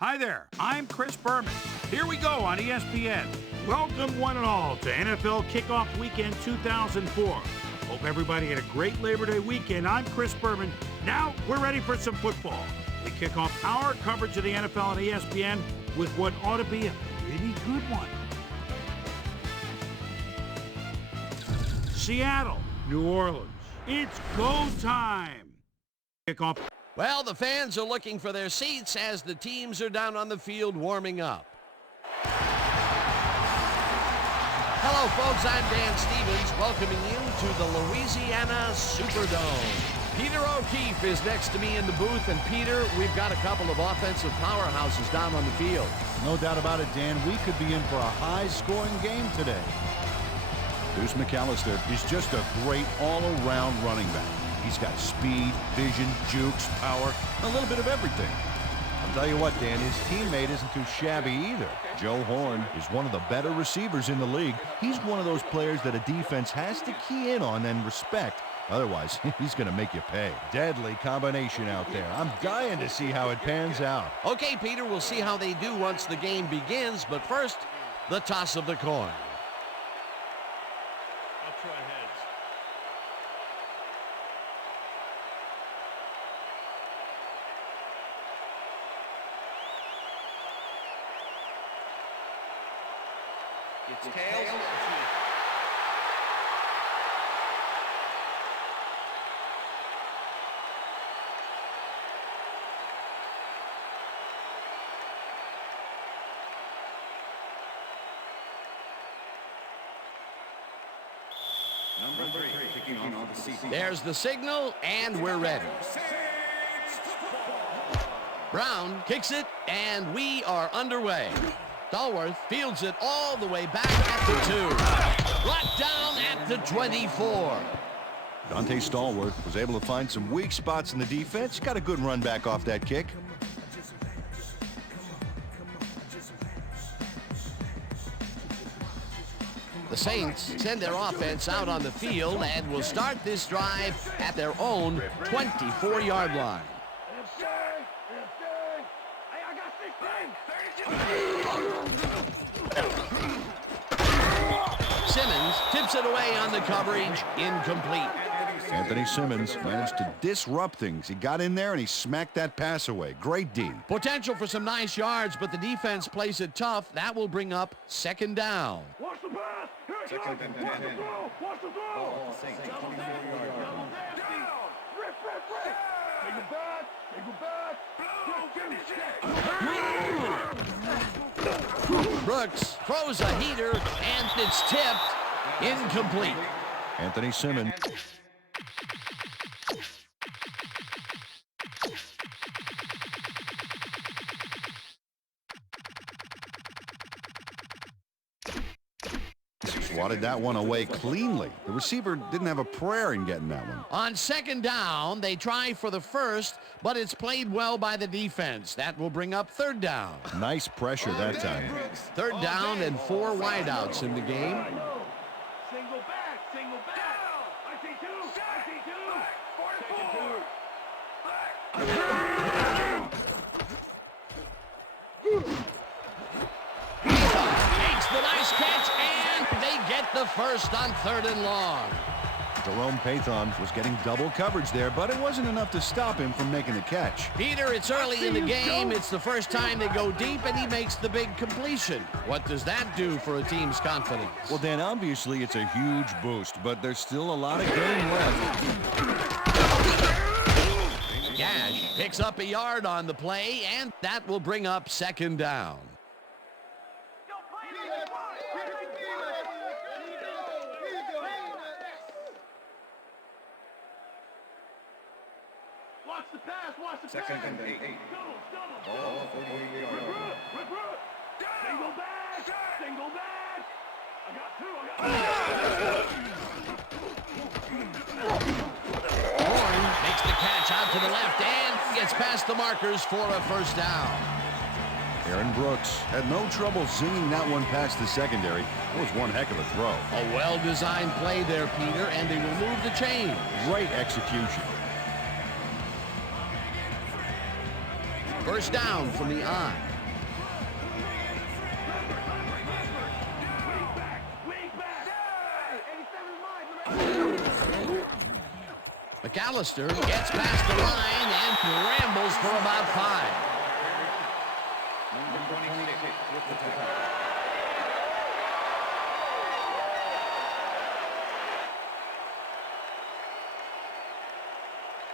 Hi there, I'm Chris Berman. Here we go on ESPN. Welcome one and all to NFL Kickoff Weekend 2004. Hope everybody had a great Labor Day weekend. I'm Chris Berman. Now we're ready for some football. We kick off our coverage of the NFL on ESPN with what ought to be a pretty good one. Seattle, New Orleans. It's go time. Kickoff. Well, the fans are looking for their seats as the teams are down on the field warming up. Hello, folks. I'm Dan Stevens, welcoming you to the Louisiana Superdome. Peter O'Keefe is next to me in the booth, and Peter, we've got a couple of offensive powerhouses down on the field. No doubt about it, Dan. We could be in for a high-scoring game today. Deuce McAllister is just a great all-around running back. He's got speed, vision, jukes, power, a little bit of everything. I'll tell you what, Dan, his teammate isn't too shabby either. Joe Horn is one of the better receivers in the league. He's one of those players that a defense has to key in on and respect. Otherwise, he's going to make you pay. Deadly combination out there. I'm dying to see how it pans out. Okay, Peter, we'll see how they do once the game begins, but first, the toss of the coin. I'll try heads. It's tails. Number 3, kicking off the season. There's the signal, and we're ready. Brown kicks it, and we are underway. Stallworth fields it all the way back at the 2. Brought down at the 24. Dante Stallworth was able to find some weak spots in the defense. Got a good run back off that kick. The Saints send their offense out on the field and will start this drive at their own 24-yard line. Simmons tips it away on the coverage, incomplete. Anthony Simmons managed to disrupt things. He got in there and he smacked that pass away. Great D. Potential for some nice yards, but the defense plays it tough. That will bring up second down. Watch the pass. Here it comes. Watch the throw. Watch the throw. Double down. Rip. Take it back. Brooks throws a heater, and it's tipped. Incomplete. Anthony Simmons. Swatted that one away cleanly. The receiver didn't have a prayer in getting that one. On second down, they try for the first, but it's played well by the defense. That will bring up third down. Nice pressure that time. Third down and 4 wideouts in the game. Single back. I see two. 42. Makes the nice catch, and they get the first on 3rd and long. Jerome Pathon was getting double coverage there, but it wasn't enough to stop him from making the catch. Peter, it's early in the game. It's the first time they go deep, and he makes the big completion. What does that do for a team's confidence? Well, Dan, obviously it's a huge boost, but there's still a lot of game left. Gash picks up a yard on the play, and that will bring up second down. Watch the pass. Second and 8. Ball 48-yard line. Rip. Single back. I got two. Horn makes the catch out to the left and gets past the markers for a first down. Aaron Brooks had no trouble zinging that one past the secondary. That was one heck of a throw. A well-designed play there, Peter, and they will move the chain. Great execution. First down from the I. McAllister gets past the line and rambles for about 5. Number 26 with the tackle.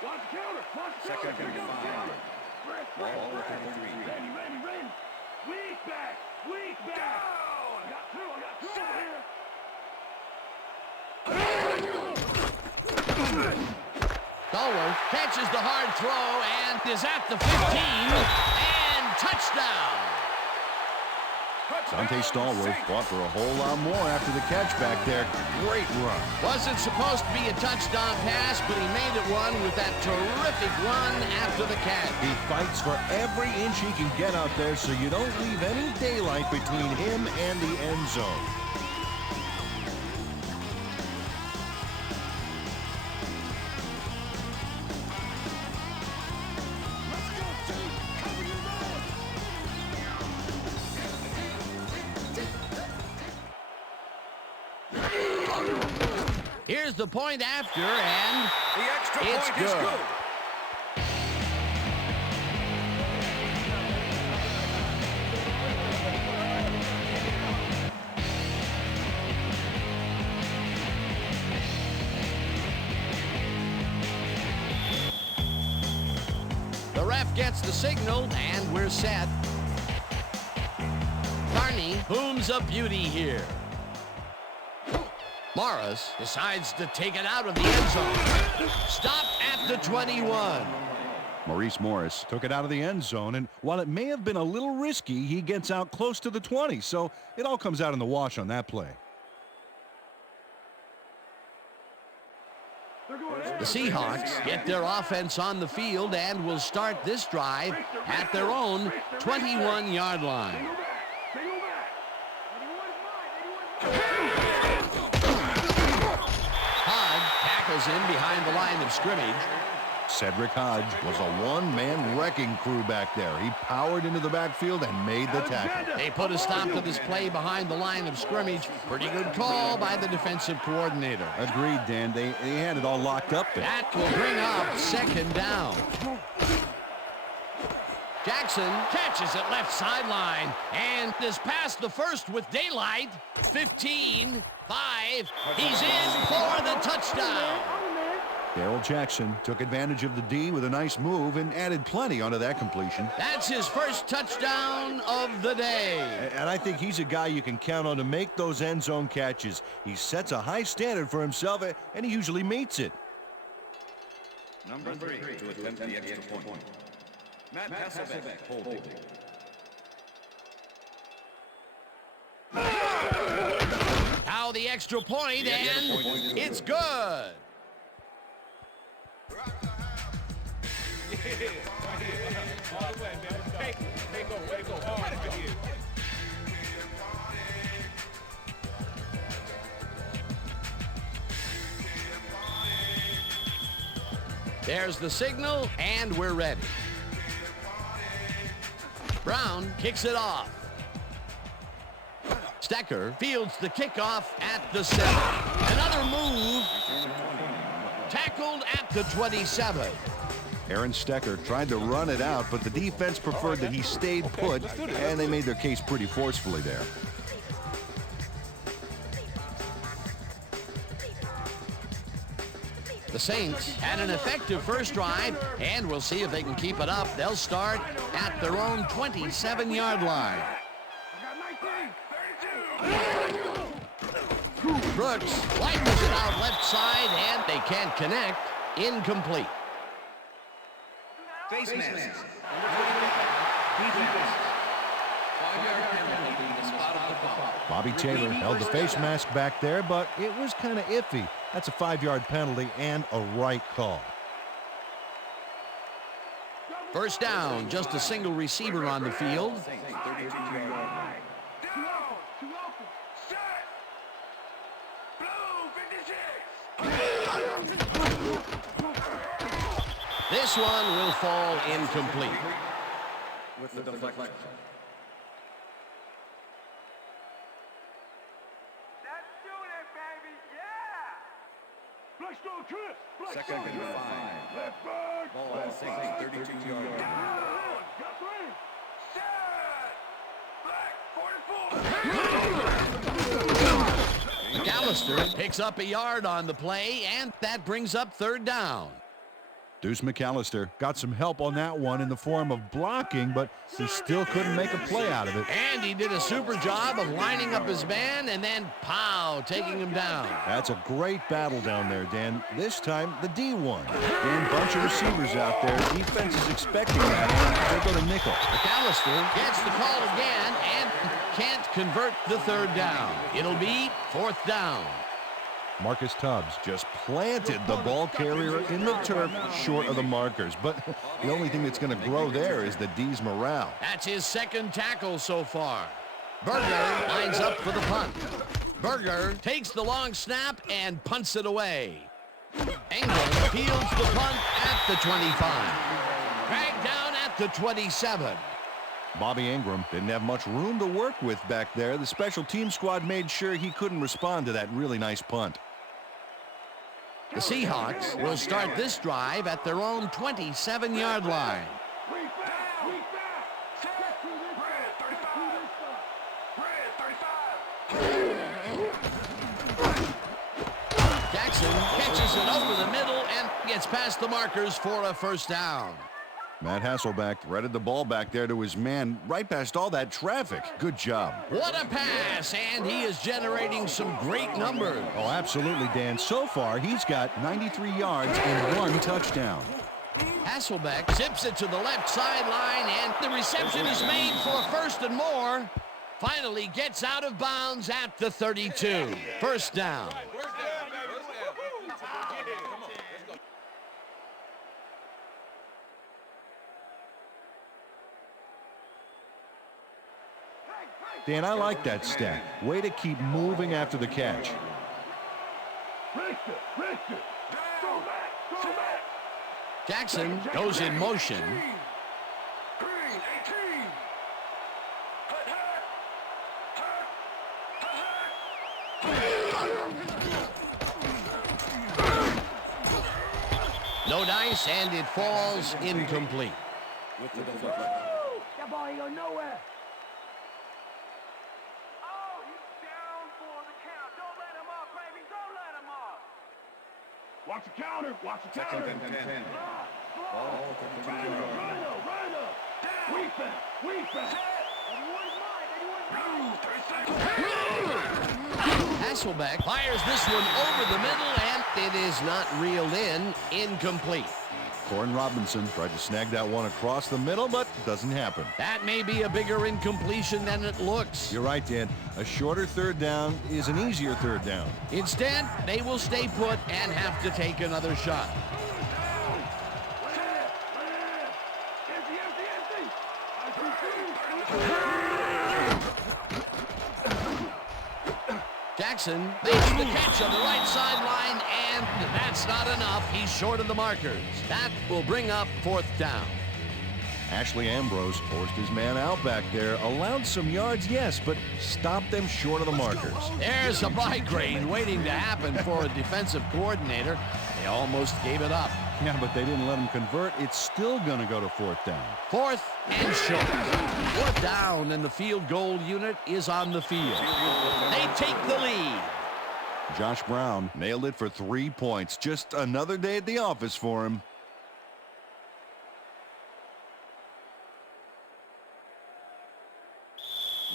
Watch the counter. Watch the Second counter. and 5. Ball with the 3. Ready. Weak back. I got two over here. Stallworth catches the hard throw and is at the 15 and touchdown. Dante Stallworth fought for a whole lot more after the catch back there. Great run. Wasn't supposed to be a touchdown pass, but he made it one with that terrific run after the catch. He fights for every inch he can get out there so you don't leave any daylight between him and the end zone. Here's the point after, and The extra it's point is good. good. The ref gets the signal, and we're set. Carney booms a beauty here. Morris decides to take it out of the end zone. Stopped at the 21. Maurice Morris took it out of the end zone, and while it may have been a little risky, he gets out close to the 20, so it all comes out in the wash on that play. The Seahawks get their offense on the field and will start this drive at their own 21-yard line. Tackles in behind the line of scrimmage. Cedric Hodge was a one-man wrecking crew back there. He powered into the backfield and made the tackle. They put a stop to this play behind the line of scrimmage. Pretty good call by the defensive coordinator. Agreed, Dan. They had it all locked up there. That will bring up second down. Jackson catches it left sideline and is past the first with daylight. 15, 5. He's in for the touchdown. Darrell Jackson took advantage of the D with a nice move and added plenty onto that completion. That's his first touchdown of the day. And I think he's a guy you can count on to make those end zone catches. He sets a high standard for himself, and he usually meets it. Number 3 to attempt the extra point. Matt Hasselbeck holding. Now the extra point, and it's good. There's the signal, and we're ready. Brown kicks it off. Stecker fields the kickoff at the 7. Another move. Tackled at the 27. Aaron Stecker tried to run it out, but the defense preferred that he stayed put, and they made their case pretty forcefully there. The Saints had an effective first drive, and we'll see if they can keep it up. They'll start at their own 27-yard line. Brooks lightens it out left side, and they can't connect. Incomplete. Face mask. Bobby Taylor held the face mask back there, but it was kind of iffy. That's a 5-yard penalty and a right call. First down, just a single receiver on the field. This one will fall incomplete. with the deflection. Let's go, Chris! Let's Second go, and Chris! 5. Left back! Ball at 32 yards. Got three! McAllister picks up a yard on the play, and that brings up third down. Deuce McAllister got some help on that one in the form of blocking, but he still couldn't make a play out of it. And he did a super job of lining up his man and then, pow, taking him down. That's a great battle down there, Dan. This time, the D won. Dan, bunch of receivers out there. Defense is expecting that, and they'll go to nickel. McAllister gets the call again and can't convert the third down. It'll be fourth down. Marcus Tubbs just planted the ball carrier in the turf short of the markers. But the only thing that's going to grow there is the D's morale. That's his second tackle so far. Berger lines up for the punt. Berger takes the long snap and punts it away. Ingram fields the punt at the 25. Dragged down at the 27. Bobby Ingram didn't have much room to work with back there. The special team squad made sure he couldn't respond to that really nice punt. The Seahawks will start this drive at their own 27-yard line. Jackson catches it over the middle and gets past the markers for a first down. Matt Hasselbeck threaded the ball back there to his man right past all that traffic. Good job. What a pass, and he is generating some great numbers. Oh, absolutely, Dan. So far, he's got 93 yards and 1 touchdown. Hasselbeck zips it to the left sideline, and the reception is made for first and more. Finally gets out of bounds at the 32. First down. Dan, I like that stat. Way to keep moving after the catch. Jackson goes in motion. No dice, and it falls incomplete. That ball ain't going nowhere. Watch the counter. Watch the counter. Second and 10. Ball at 32 yards. Right up. We back. Hasselbeck fires this one over the middle, and it is not reeled in. Incomplete. Corin Robinson tried to snag that one across the middle, but doesn't happen. That may be a bigger incompletion than it looks. You're right, Dan. A shorter third down is an easier third down. Instead, they will stay put and have to take another shot. Jackson makes the catch on the right sideline, and that's not enough. He's short of the markers. That will bring up fourth down. Ashley Ambrose forced his man out back there, allowed some yards, yes, but stopped them short of the markers. There's a migraine waiting to happen for a defensive coordinator. They almost gave it up. Yeah, but they didn't let him convert. It's still going to go to fourth down. Fourth and short. Fourth down, and the field goal unit is on the field. They take the lead. Josh Brown nailed it for 3 points. Just another day at the office for him.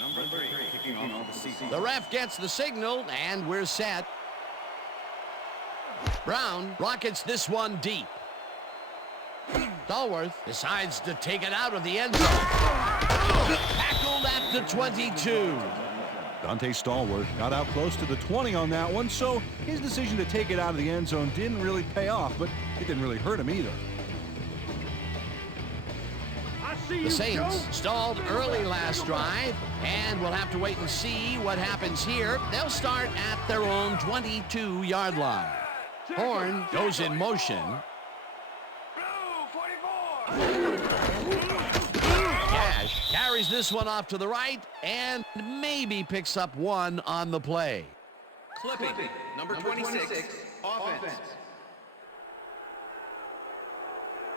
Number 3, kicking off the season. The ref gets the signal, and we're set. Brown rockets this one deep. Stallworth decides to take it out of the end zone. Tackled at the 22. Dante Stallworth got out close to the 20 on that one, so his decision to take it out of the end zone didn't really pay off, but it didn't really hurt him either. The Saints stalled early last drive, and we'll have to wait and see what happens here. They'll start at their own 22-yard line. Horn goes in motion. Yeah, Carries this one off to the right and maybe picks up one on the play. Clipping. Number 26. Offense.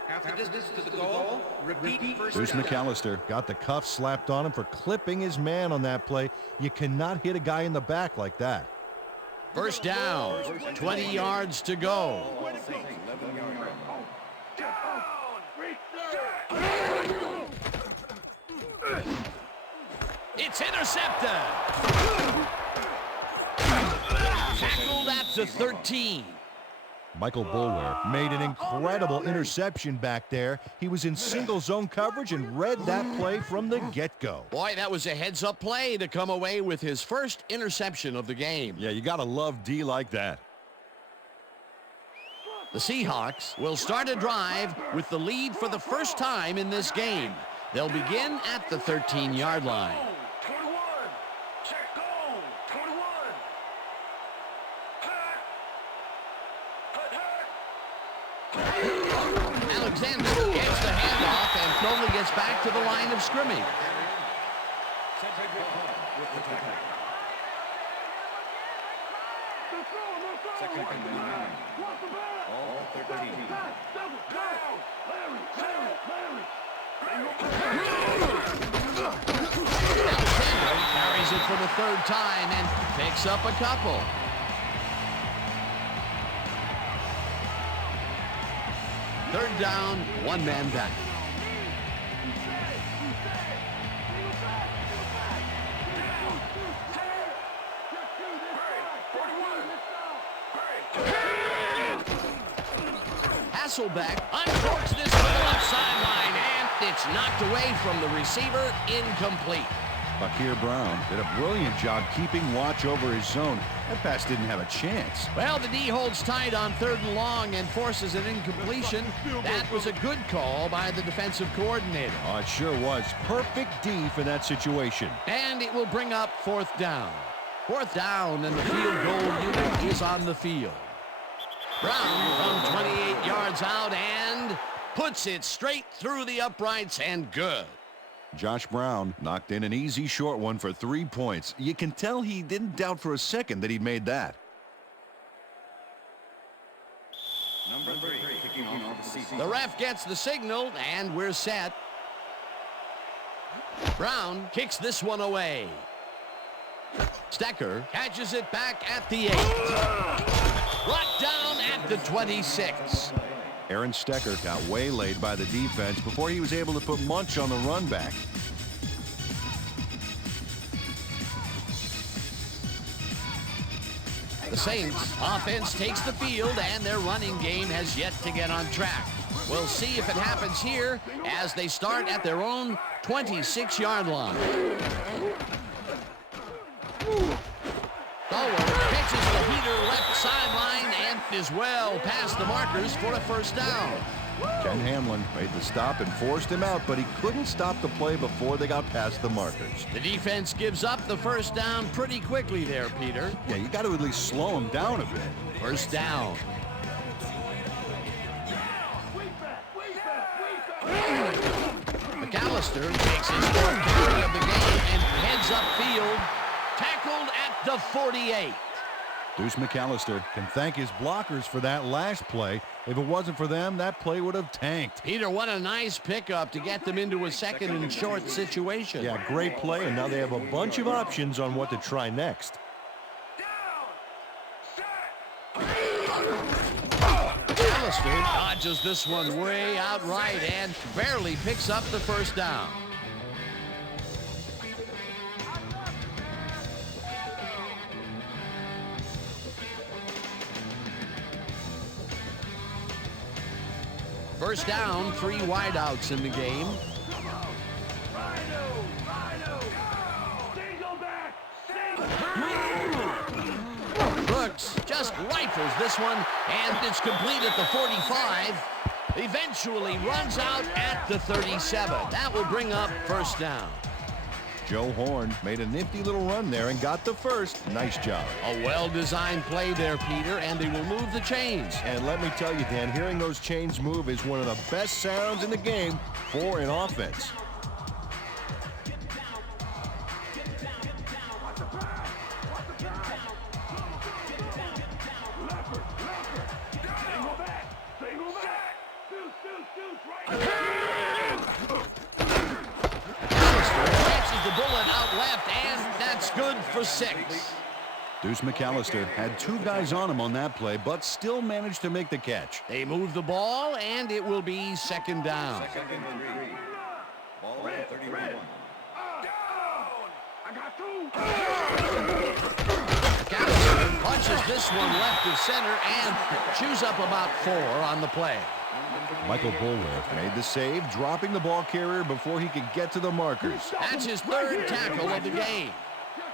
Half the distance to the goal. Repeat first Bruce down. McAllister got the cuff slapped on him for clipping his man on that play. You cannot hit a guy in the back like that. First down, 20 yards to go. It's intercepted. Tackled at the 13. Michael Boulware made an incredible interception back there. He was in single zone coverage and read that play from the get-go. Boy, that was a heads-up play to come away with his first interception of the game. Yeah, you got to love D like that. The Seahawks will start a drive with the lead for the first time in this game. They'll begin at the 13-yard line. 21. Check go. 21. Alexander gets the handoff and slowly gets back to the line of scrimmage. Second and 9. All 13. Alexander carries it for the third time and picks up a couple. Third down, one man back. Hasselbeck uncorks this to the left sideline, and it's knocked away from the receiver, incomplete. Bakir Brown did a brilliant job keeping watch over his zone. That pass didn't have a chance. Well, the D holds tight on 3rd and long and forces an incompletion. That was a good call by the defensive coordinator. Oh, it sure was. Perfect D for that situation. And it will bring up 4th down. 4th down, and the field goal unit is on the field. Brown from 28 yards out and puts it straight through the uprights and good. Josh Brown knocked in an easy short one for 3 points. You can tell he didn't doubt for a second that he'd made that. Number 3. Kicking off the season. The ref gets the signal, and we're set. Brown kicks this one away. Stecker catches it back at the 8. Brought down at the 26. Aaron Stecker got waylaid by the defense before he was able to put Munch on the run back. The Saints offense takes the field, and their running game has yet to get on track. We'll see if it happens here as they start at their own 26-yard line. Forward catches the heater left sideline and is well past the markers for a first down. Ken Hamlin made the stop and forced him out, but he couldn't stop the play before they got past the markers. The defense gives up the first down pretty quickly there, Peter. Yeah, you got to at least slow him down a bit. First down. McAllister takes his 4th carry of the game and heads upfield, tackled at the 48. Deuce McAllister can thank his blockers for that last play. If it wasn't for them, that play would have tanked. Peter, what a nice pickup to get them into a second and short situation. Yeah, great play, and now they have a bunch of options on what to try next. McAllister dodges this one way out right and barely picks up the first down. First down, 3 wideouts in the game. Brooks just rifles this one, and it's complete at the 45. Eventually runs out at the 37. That will bring up first down. Joe Horn made a nifty little run there and got the first. Nice job. A well-designed play there, Peter, and they will move the chains. And let me tell you, Dan, hearing those chains move is one of the best sounds in the game for an offense. good for 6. Deuce McAllister had 2 guys on him on that play, but still managed to make the catch. They move the ball, and it will be 2nd down. Second and 3. Ball at 31. I got 2. McAllister punches this one left of center and chews up about 4 on the play. Michael Boulware made the save, dropping the ball carrier before he could get to the markers. That's his 3rd tackle of the game.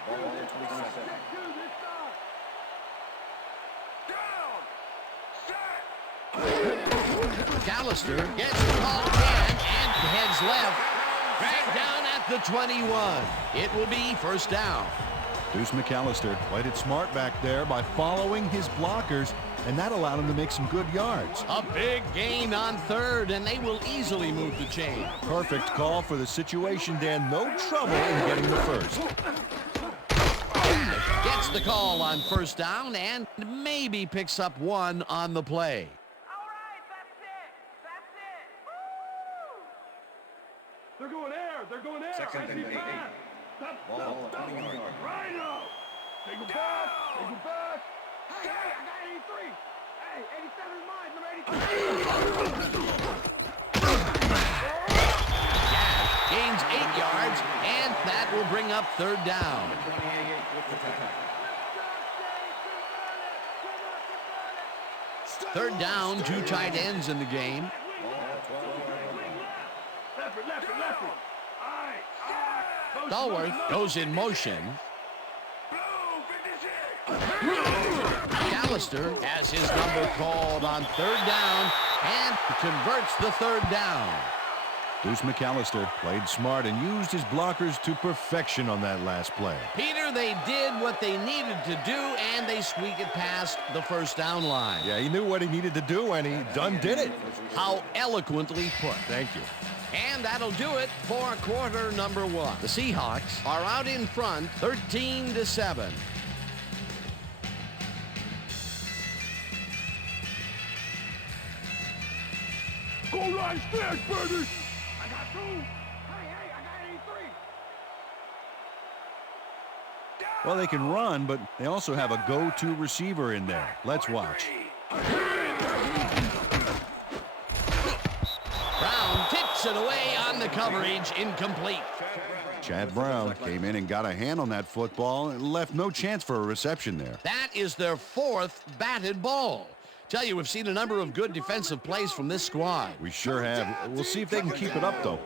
Ball at 27. McAllister gets the call again and heads left. Dragged down at the 21. It will be 1st down. Deuce McAllister played it smart back there by following his blockers, and that allowed him to make some good yards. A big gain on 3rd, and they will easily move the chain. Perfect call for the situation, Dan. No trouble in getting the first. Gets the call on 1st down and maybe picks up 1 on the play. They're going there. They're going there. Second and 8. Ball at 20 yards. Right now. Take it back. Take it back. Hey, I got 83. Hey, 87 is mine. Number 83. Gains 8 yards, and that will bring up 3rd down. 28 with the tackle. 3rd down, 2 tight ends in the game. Ball at 12 yards. Left it. Stallworth goes in motion. McAllister has his number called on 3rd down and converts the 3rd down. Deuce McAllister played smart and used his blockers to perfection on that last play. Peter, they did what they needed to do, and they squeak it past the 1st down line. Yeah, he knew what he needed to do, and he done did it. How eloquently put. Thank you. And that'll do it for quarter number 1. The Seahawks are out in front, 13-7. Go line stairs, baby. I got 2. Hey, I got 83. Well, they can run, but they also have a go-to receiver in there. Let's watch. Brown tips it away on the coverage, incomplete. Chad Brown came in and got a hand on that football and left no chance for a reception there. That is their 4th batted ball. Tell you, we've seen a number of good defensive plays from this squad. We sure have. We'll see if they can keep it up, though.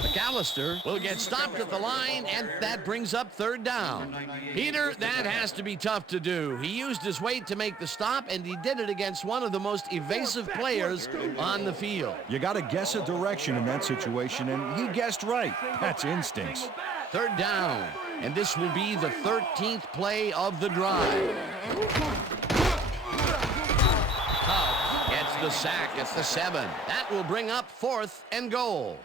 McAllister will get stopped at the line, and that brings up 3rd down. Peter, that has to be tough to do. He used his weight to make the stop, and he did it against one of the most evasive players on the field. You got to guess a direction in that situation, and he guessed right. That's instincts. 3rd down, and this will be the 13th play of the drive. Tubb gets the sack at the 7. That will bring up 4th and goal.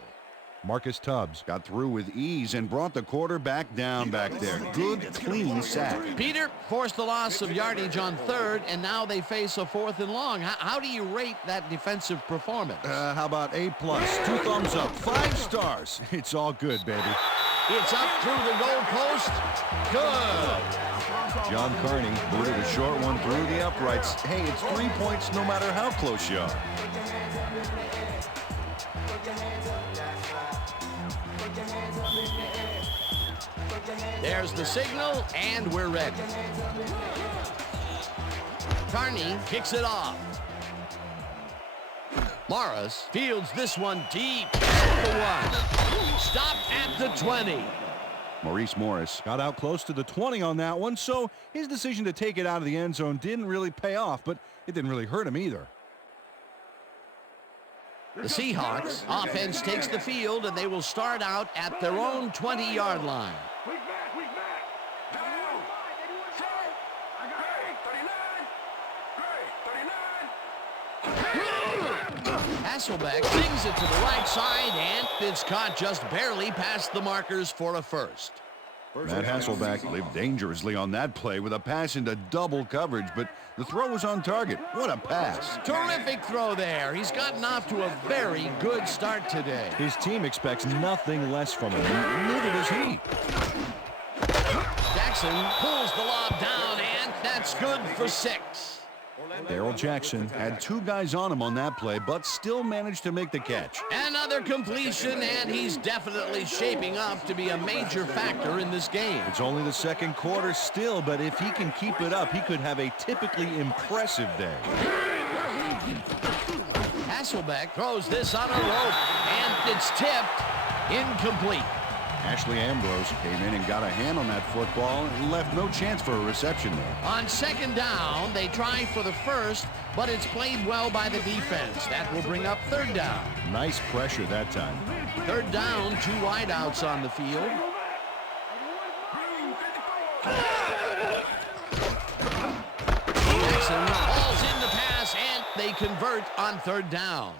Marcus Tubbs got through with ease and brought the quarterback down back there. Good, clean sack. Peter forced the loss of yardage on 3rd, and now they face a 4th and long. How do you rate that defensive performance? How about A+? 2 thumbs up, 5 stars. It's all good, baby. It's up through the goal post. Good. John Carney booted a short one through the uprights. Hey, it's 3 points no matter how close you are. There's the signal, and we're ready. Carney kicks it off. Morris fields this one deep at the 1. Stopped at the 20. Maurice Morris got out close to the 20 on that one, so his decision to take it out of the end zone didn't really pay off, but it didn't really hurt him either. The Seahawks offense takes the field, and they will start out at their own 20-yard line. Weak back. Down. I got 39. Hasselbeck sings it to the right side, and it's caught just barely past the markers for a 1st. Matt Hasselbeck lived dangerously on that play with a pass into double coverage, but the throw was on target. What a pass. Terrific throw there. He's gotten off to a very good start today. His team expects nothing less from him. Neither does he. Jackson pulls the lob down, and that's good for 6. Darrell Jackson had 2 guys on him on that play, but still managed to make the catch. Another completion, and he's definitely shaping up to be a major factor in this game. It's only the second quarter still, but if he can keep it up, he could have a typically impressive day. Hasselbeck throws this on a rope, and it's tipped. Incomplete. Ashley Ambrose came in and got a hand on that football and left no chance for a reception there. On second down, they try for the first, but it's played well by the defense. That will bring up third down. Nice pressure that time. Third down, 2 wideouts on the field. Jackson falls in the pass, and they convert on third down.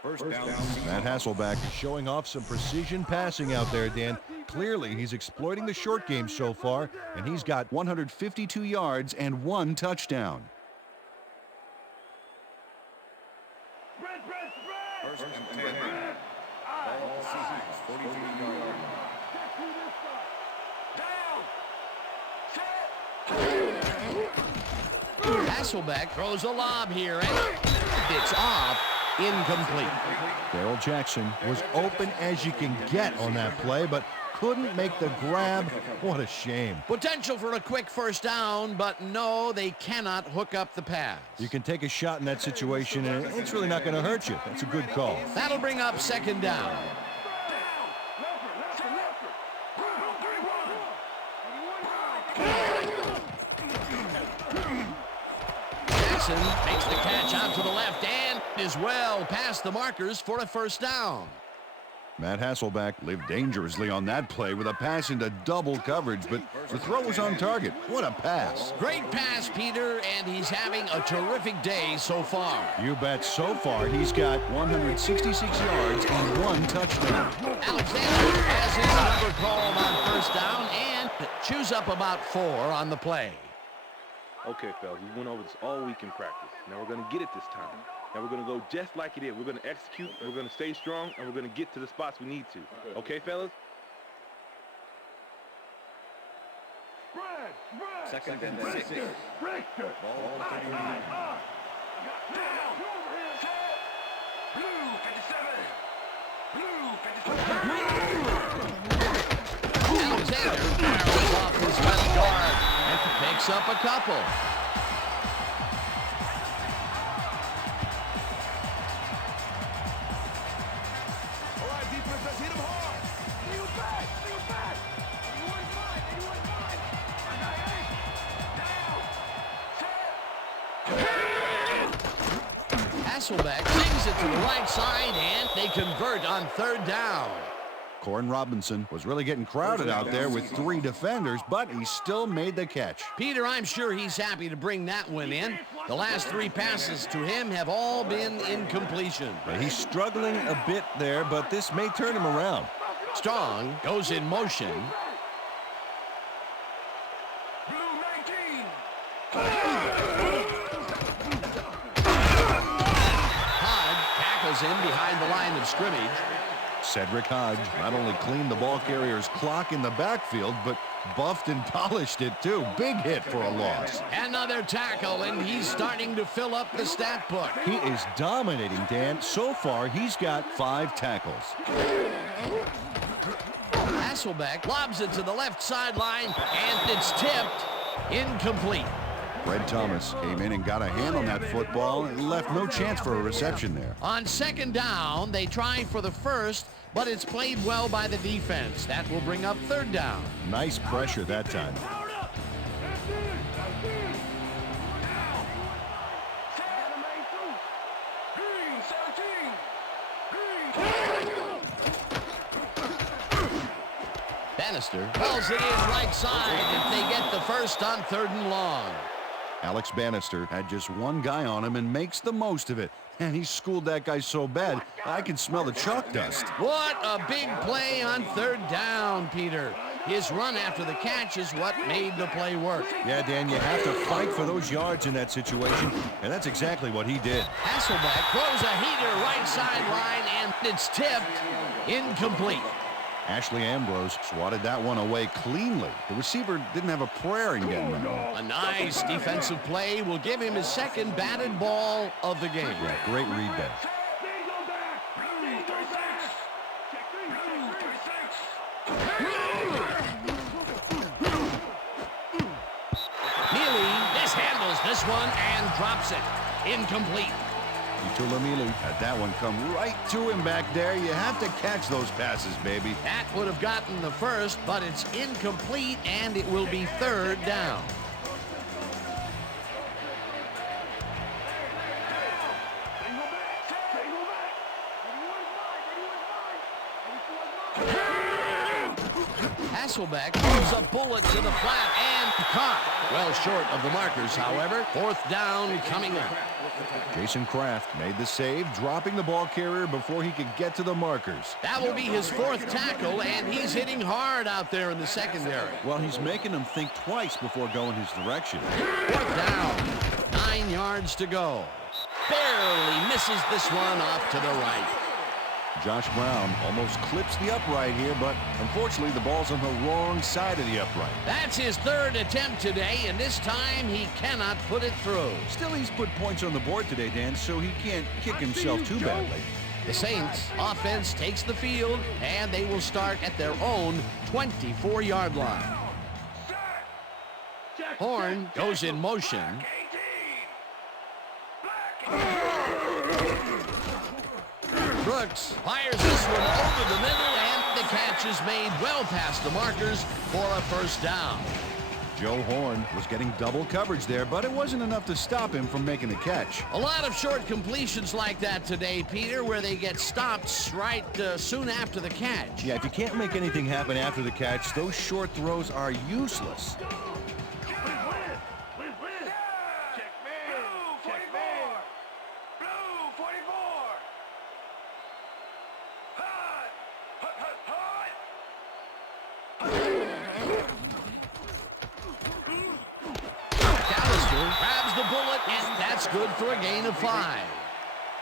First down. Matt Hasselbeck showing off some precision passing out there, Dan. Clearly, he's exploiting the short game so far, and he's got 152 yards and 1 touchdown. First and 10. All Seahawks, 43-yard line. Hasselbeck throws a lob here, and it's off. Incomplete. Darrell Jackson was open as you can get on that play, but couldn't make the grab. What a shame. Potential for a quick first down, but no, they cannot hook up the pass. You can take a shot in that situation, and it's really not going to hurt you. That's a good call. That'll bring up second down. Jackson takes the catch out to the left and is well past the markers for a first down. Matt Hasselbeck lived dangerously on that play with a pass into double coverage, but the throw was on target. What a pass. Great pass, Peter, and he's having a terrific day so far. You bet. So far, he's got 166 yards and 1 touchdown. Alexander has his number called on first down and chews up about 4 on the play. Okay, fellas, we went over this all week in practice. Now we're going to get it this time. Now we're going to go just like it is. We're going to execute, we're going to stay strong, and we're going to get to the spots we need to. Okay, fellas? Second and 6. Ball 39. Alexander barrels off his left guard and picks up a couple. Hasselbeck sings it to the right side, and they convert on third down. Corin Robinson was really getting crowded out there with 3 defenders, but he still made the catch. Peter, I'm sure he's happy to bring that one in. The last 3 passes to him have all been incompletion. He's struggling a bit there, but this may turn him around. Strong goes in motion. Tackles him behind the line of scrimmage. Cedric Hodge not only cleaned the ball carrier's clock in the backfield, but buffed and polished it too. Big hit for a loss. Another tackle, and he's starting to fill up the stat book. He is dominating, Dan. So far, he's got 5 tackles. Hasselbeck lobs it to the left sideline, and it's tipped. Incomplete. Fred Thomas came in and got a hand on that football and left no chance for a reception there. On second down, they try for the first, but it's played well by the defense. That will bring up third down. Nice pressure that time. Bannister pulls it in right side if they get the first on 3rd and long. Alex Bannister had just one guy on him and makes the most of it. And he schooled that guy so bad, I can smell the chalk dust. What a big play on third down, Peter. His run after the catch is what made the play work. Yeah, Dan, you have to fight for those yards in that situation, and that's exactly what he did. Hasselbeck throws a heater right sideline, and it's tipped incomplete. Ashley Ambrose swatted that one away cleanly. The receiver didn't have a prayer in getting that one. A nice defensive play will give him his second batted ball of the game. Yeah, great read there. Neely mishandles this one and drops it. Incomplete. Tulamili had that one come right to him back there. You have to catch those passes, baby. That would have gotten the first, but it's incomplete, and it will be third down. Hasselbeck moves a bullet to the flat and caught. Well short of the markers, however. Fourth down coming up. Jason Kraft made the save, dropping the ball carrier before he could get to the markers. That will be his fourth tackle, and he's hitting hard out there in the secondary. Well, he's making them think twice before going his direction. Fourth down. 9 yards to go. Barely misses this one off to the right. Josh Brown almost clips the upright here, but unfortunately the ball's on the wrong side of the upright. That's his third attempt today, and this time he cannot put it through. Still, he's put points on the board today, Dan, so he can't kick himself too badly. The Saints offense takes the field, and they will start at their own 24-yard line. Horn goes in motion. Brooks fires this one over the middle, and the catch is made well past the markers for a first down. Joe Horn was getting double coverage there, but it wasn't enough to stop him from making the catch. A lot of short completions like that today, Peter, where they get stopped right soon after the catch. Yeah, if you can't make anything happen after the catch, those short throws are useless. Grabs the bullet, and that's good for a gain of 5.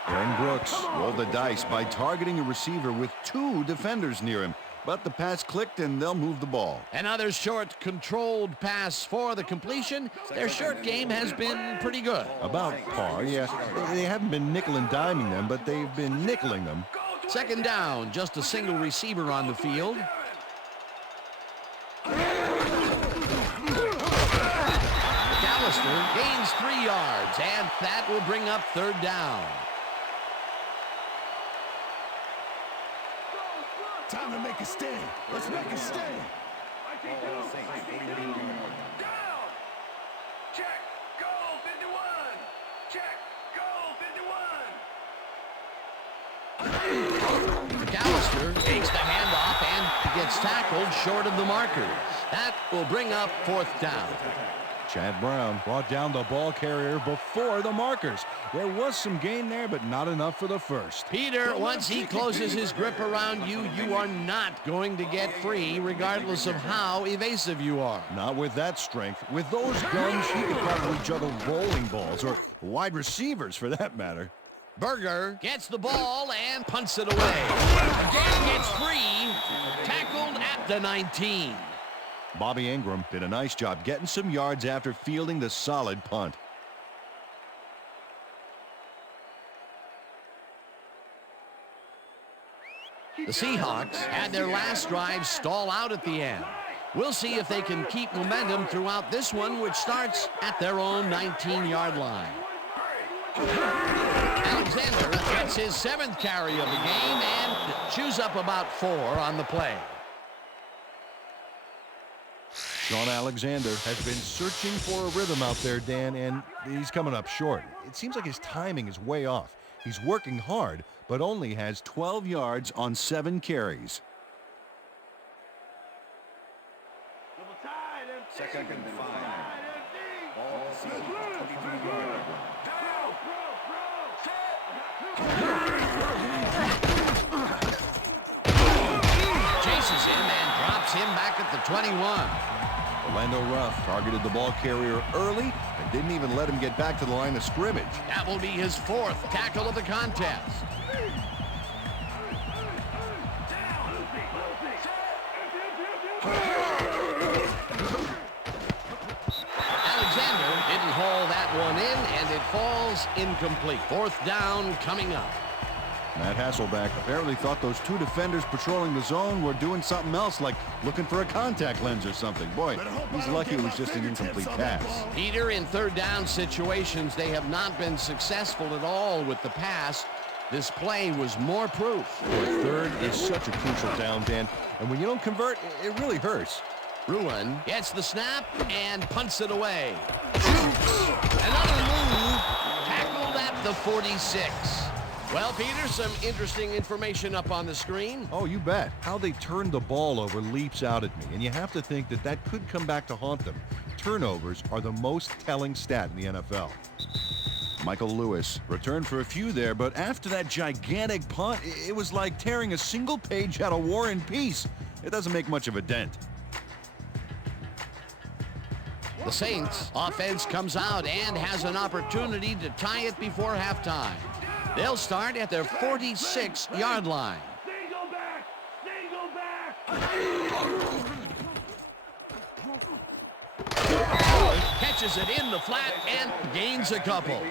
Aaron Brooks rolled the dice by targeting a receiver with 2 defenders near him, but the pass clicked and they'll move the ball. Another short, controlled pass for the completion. Their short game has been pretty good. About par, yeah. They haven't been nickel and diming them, but they've been nickeling them. Second down, just a single receiver on the field. Gains 3 yards, and that will bring up third down. Time to make a stand. Let's make a stand. Down. Check. Goal 51. Check. Goal 51. McAllister takes the handoff and gets tackled short of the markers. That will bring up fourth down. Chad Brown brought down the ball carrier before the markers. There was some gain there, but not enough for the first. Peter, once he closes his grip around you, you are not going to get free, regardless of how evasive you are. Not with that strength. With those guns, he could probably juggle bowling balls, or wide receivers for that matter. Berger gets the ball and punts it away. Again gets free, tackled at the 19. Bobby Ingram did a nice job getting some yards after fielding the solid punt. The Seahawks had their last drive stall out at the end. We'll see if they can keep momentum throughout this one, which starts at their own 19-yard line. Alexander gets his 7th carry of the game and chews up about 4 on the play. Sean Alexander has been searching for a rhythm out there, Dan, and he's coming up short. It seems like his timing is way off. He's working hard, but only has 12 yards on 7 carries. Second and 5. Ball Seahawks, 23-yard line. Chases him and drops him back at the 21. Orlando Ruff targeted the ball carrier early and didn't even let him get back to the line of scrimmage. That will be his 4th tackle of the contest. Alexander didn't haul that one in, and it falls incomplete. 4th down coming up. Matt Hasselbeck apparently thought those 2 defenders patrolling the zone were doing something else, like looking for a contact lens or something. Boy, he's lucky it was just an incomplete pass. Peter, in 3rd down situations, they have not been successful at all with the pass. This play was more proof. Boy, 3rd is such a crucial down, Dan. And when you don't convert, it really hurts. Ruin gets the snap and punts it away. Shoots. Another move. Tackled at the 46. Well, Peter, some interesting information up on the screen. Oh, you bet. How they turned the ball over leaps out at me, and you have to think that that could come back to haunt them. Turnovers are the most telling stat in the NFL. Michael Lewis returned for a few there, but after that gigantic punt, it was like tearing a single page out of War and Peace. It doesn't make much of a dent. The Saints offense comes out and has an opportunity to tie it before halftime. They'll start at their 46-yard line. Single back! Single back! Catches it in the flat and gains a couple.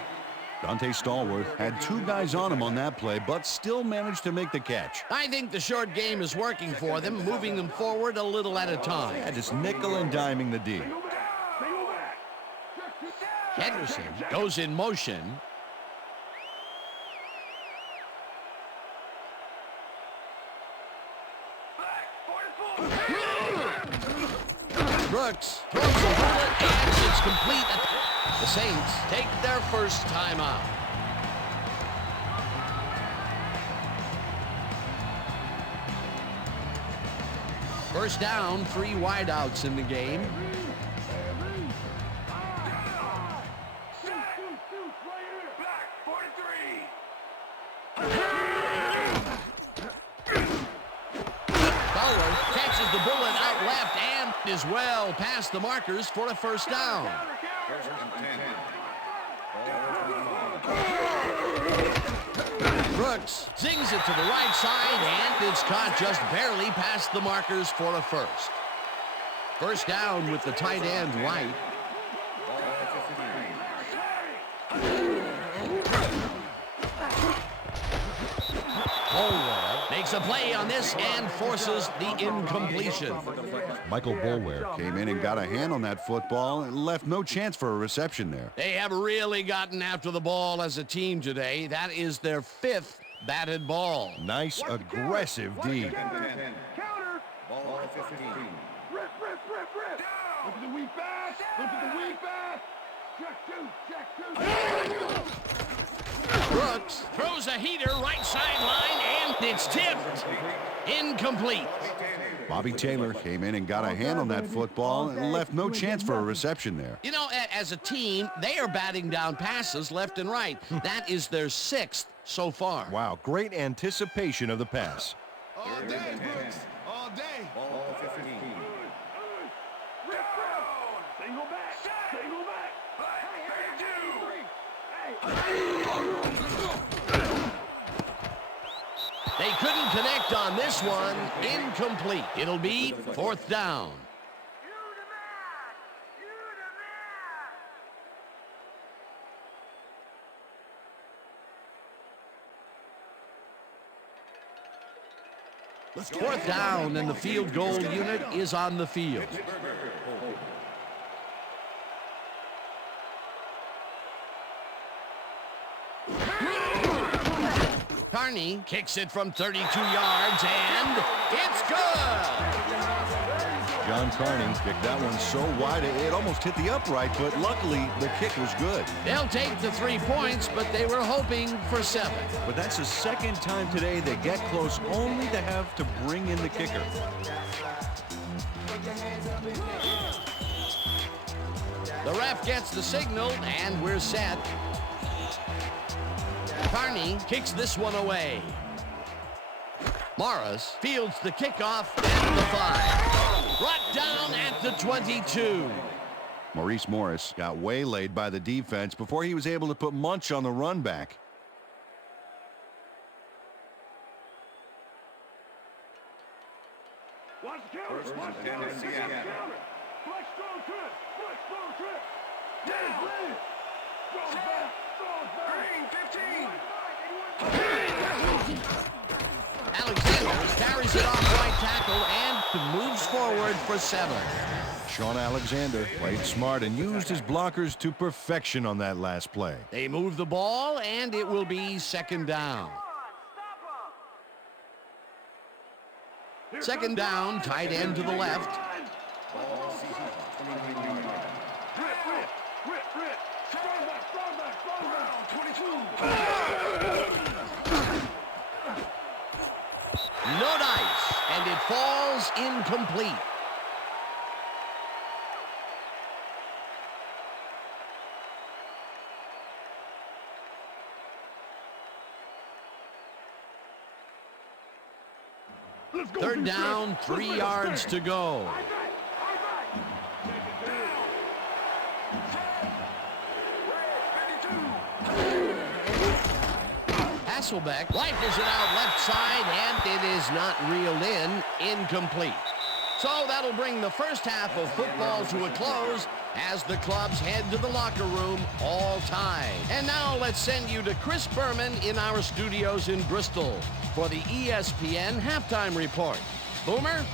Dante Stallworth had 2 guys on him on that play, but still managed to make the catch. I think the short game is working for them, moving them forward a little at a time. Yeah, just nickel and diming the D. Henderson goes in motion. Brooks throws a bullet and it's complete. The Saints take their first timeout. First down, 3 wideouts in the game. Fowler catches the bullet out left and is well past the markers for a first down. First and 10. Brooks zings it to the right side, and it's caught just barely past the markers for a first. First down with the tight end right. Bulwer makes a play on this and forces the incompletion. Michael Bulwer came in and got a hand on that football and left no chance for a reception there. They have really gotten after the ball as a team today. That is their 5th batted ball. Nice, aggressive D. Counter! Ball 15. Rip! Look at the weak back! Look at the weak back! Check 2! Brooks throws a heater right sideline, and it's tipped. Incomplete. Bobby Taylor came in and got a hand on that football and left no chance for a reception there. You know, as a team, they are batting down passes left and right. That is their 6th so far. Wow, great anticipation of the pass. All day, Brooks! All day! Ball 15. Rip! Single back! Single back! They couldn't connect on this one. Incomplete. It'll be 4th down. Fourth down, and the field goal unit is on the field. Carney kicks it from 32 yards, and it's good! John Carney kicked that one so wide it almost hit the upright, but luckily the kick was good. They'll take the 3 points, but they were hoping for 7. But that's the second time today they get close only to have to bring in the kicker. The ref gets the signal, and we're set. Carney kicks this one away. Morris fields the kickoff at the 5. Brought down at the 22. Maurice Morris got waylaid by the defense before he was able to put Munch on the run back. Watch the counter. First Watch the and 10 counter. in Seattle. Flex throw trip. Flex throw trip. Down. Throws back. Throws back. Alexander carries it off right tackle and moves forward for 7. Sean Alexander played smart and used his blockers to perfection on that last play. They move the ball, and it will be second down. Second down, tight end to the left. Ball Seahawks, 29 yards. Rip. Strong back. 22. No dice, and it falls incomplete. Third down, 3 yards to go. Hasselbeck rifles it out left side, and it is not reeled in. Incomplete. So that'll bring the first half of football to a close as the clubs head to the locker room, all tied. And now let's send you to Chris Berman in our studios in Bristol for the ESPN halftime report. Boomer?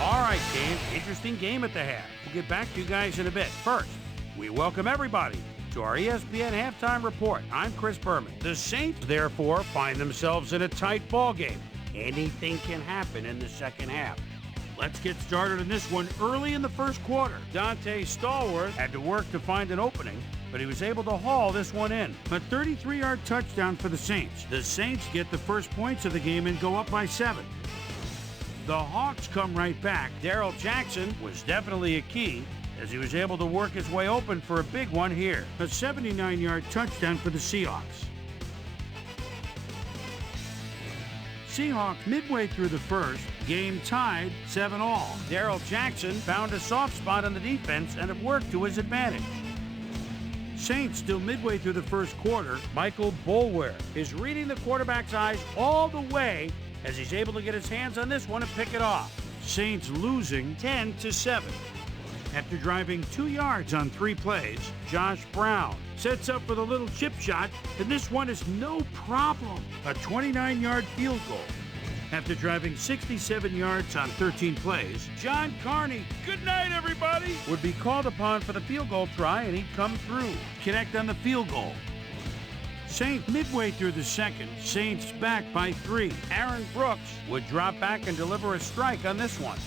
All right, Dan, interesting game at the half. We'll get back to you guys in a bit. First, we welcome everybody to our ESPN halftime report. I'm Chris Berman. The Saints, therefore, find themselves in a tight ball game. Anything can happen in the second half. Let's get started in this one early in the first quarter. Dante Stallworth had to work to find an opening, but he was able to haul this one in. A 33-yard touchdown for the Saints. The Saints get the first points of the game and go up by 7. The Hawks come right back. Darrell Jackson was definitely a key as he was able to work his way open for a big one here. A 79-yard touchdown for the Seahawks. Seahawks midway through the first, game tied 7-all. Darrell Jackson found a soft spot on the defense and it worked to his advantage. Saints still midway through the first quarter. Michael Boulware is reading the quarterback's eyes all the way as he's able to get his hands on this one and pick it off. Saints losing 10-7. After driving 2 yards on 3 plays, Josh Brown sets up for the little chip shot, and this one is no problem. A 29-yard field goal. After driving 67 yards on 13 plays, John Carney, good night everybody, would be called upon for the field goal try, and he'd come through, connect on the field goal. Saints midway through the second, Saints back by 3. Aaron Brooks would drop back and deliver a strike on this one.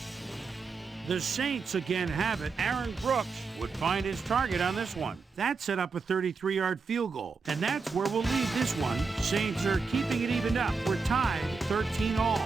The Saints again have it. Aaron Brooks would find his target on this one. That set up a 33-yard field goal. And that's where we'll leave this one. Saints are keeping it evened up. We're tied 13-all.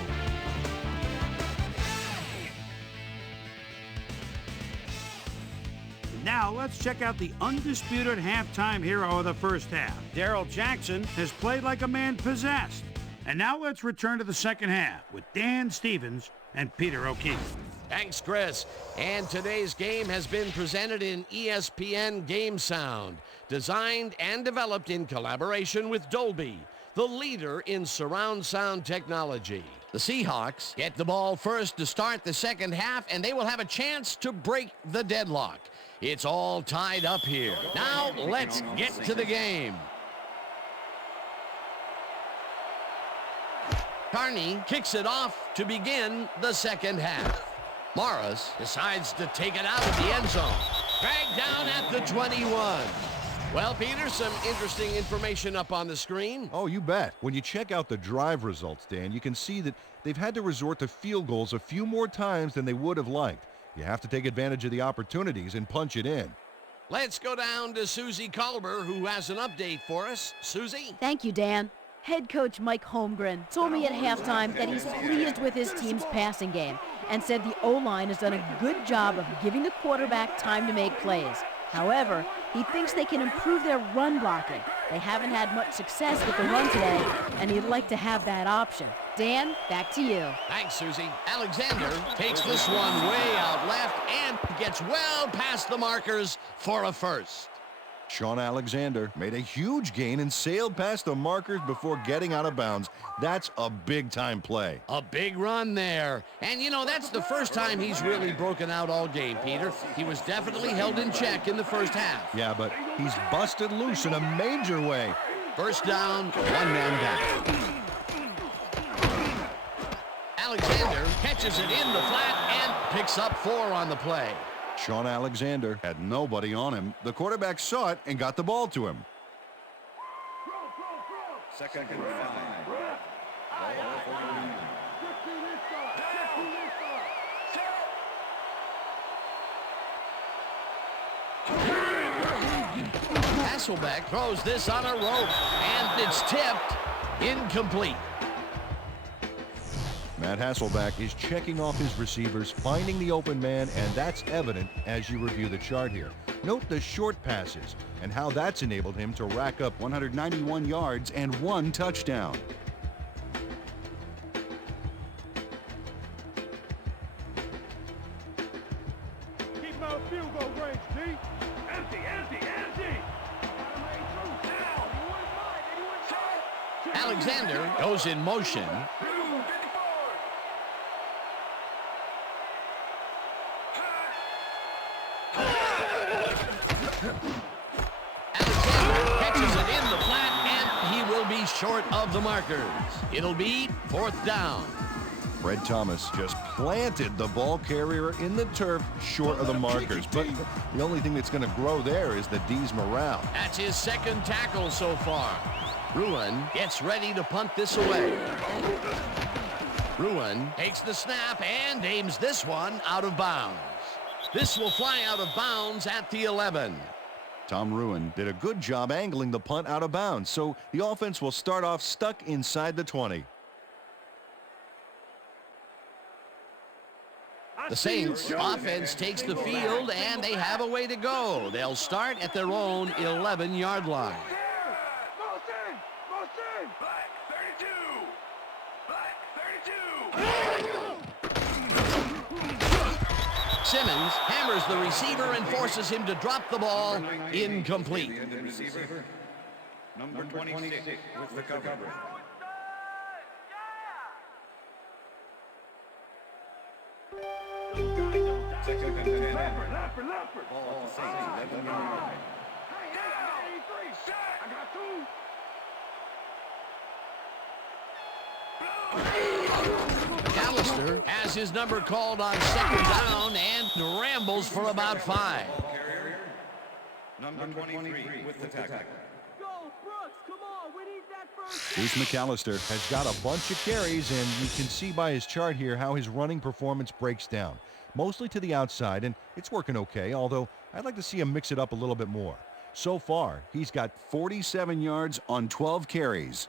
Now let's check out the undisputed halftime hero of the first half. Darrell Jackson has played like a man possessed. And now let's return to the second half with Dan Stevens and Peter O'Keefe. Thanks, Chris. And today's game has been presented in ESPN Game Sound, designed and developed in collaboration with Dolby, the leader in surround sound technology. The Seahawks get the ball first to start the second half, and they will have a chance to break the deadlock. It's all tied up here. Now let's get to the game. Carney kicks it off to begin the second half. Morris decides to take it out of the end zone. Dragged down at the 21. Well, Peter, some interesting information up on the screen. Oh, you bet. When you check out the drive results, Dan, you can see that they've had to resort to field goals a few more times than they would have liked. You have to take advantage of the opportunities and punch it in. Let's go down to Susie Colber, who has an update for us. Susie? Thank you, Dan. Head coach Mike Holmgren told me at halftime that he's pleased with his team's passing game and said the O-line has done a good job of giving the quarterback time to make plays. However, he thinks they can improve their run blocking. They haven't had much success with the run today, and he'd like to have that option. Dan, back to you. Thanks, Susie. Alexander takes this one way out left and gets well past the markers for a first. Sean Alexander made a huge gain and sailed past the markers before getting out of bounds. That's a big-time play. A big run there. And, you know, that's the first time he's really broken out all game, Peter. He was definitely held in check in the first half. Yeah, but he's busted loose in a major way. First down, one man down. Alexander catches it in the flat and picks up 4 on the play. Sean Alexander had nobody on him. The quarterback saw it and got the ball to him. Second and 5. Hasselbeck throws this on a rope, and it's tipped. Incomplete. Matt Hasselbeck is checking off his receivers, finding the open man, and that's evident as you review the chart here. Note the short passes and how that's enabled him to rack up 191 yards and 1 touchdown. Keep him out of field goal range, D. Empty, empty, empty. Alexander goes in motion. Alexander catches it in the flat, and he will be short of the markers. It'll be 4th down. Fred Thomas just planted the ball carrier in the turf short of the markers. But the only thing that's going to grow there is the D's morale. That's his second tackle so far. Ruin gets ready to punt this away. Ruin takes the snap and aims this one out of bounds. This will fly out of bounds at the 11. Tom Ruin did a good job angling the punt out of bounds, so the offense will start off stuck inside the 20. The Saints offense takes the field, and they have a way to go. They'll start at their own 11-yard line. Black 32. Simmons hammers the receiver and forces him to drop the ball. Incomplete. The receiver, number 26, with the coverage. Second and 10. Leopard. Ball Saints, 11 yard. I got 2. McAllister has his number called on 2nd down and rambles for about 5. Carrier, number 23, with the tackle. Bruce McAllister has got a bunch of carries, and you can see by his chart here how his running performance breaks down. Mostly to the outside, and it's working okay, although I'd like to see him mix it up a little bit more. So far, he's got 47 yards on 12 carries.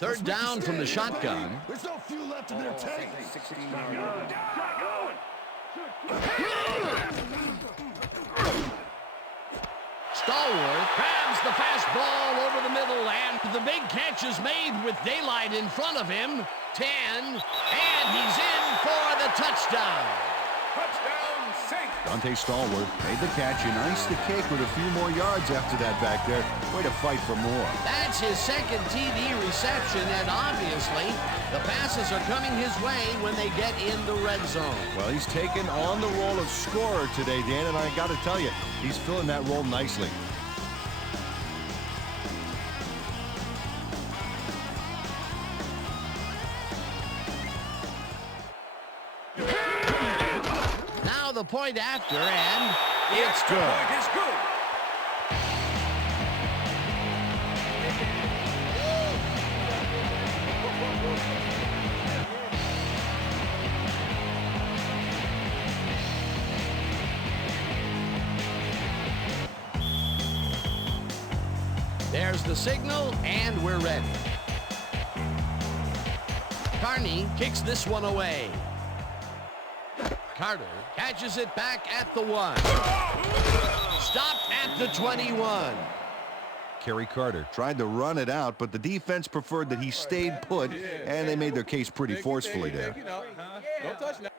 3rd down from the shotgun. There's no fuel left in their tank. 16 yard. Stallworth grabs the fastball over the middle, and the big catch is made with daylight in front of him. 10, and he's in for the touchdown. Touchdown, Saints. Dante Stallworth made the catch and iced the cake with a few more yards after that back there. Way to fight for more. That's his second TD reception, and obviously the passes are coming his way when they get in the red zone. Well, he's taken on the role of scorer today, Dan, and I got to tell you, he's filling that role nicely. Now the point after, and it's The good. point is good. There's the signal, and we're ready. Carney kicks this one away. Carter catches it back at the 1. Stopped at the 21. Kerry Carter tried to run it out, but the defense preferred that he stayed put, and they made their case pretty forcefully there. Don't touch now.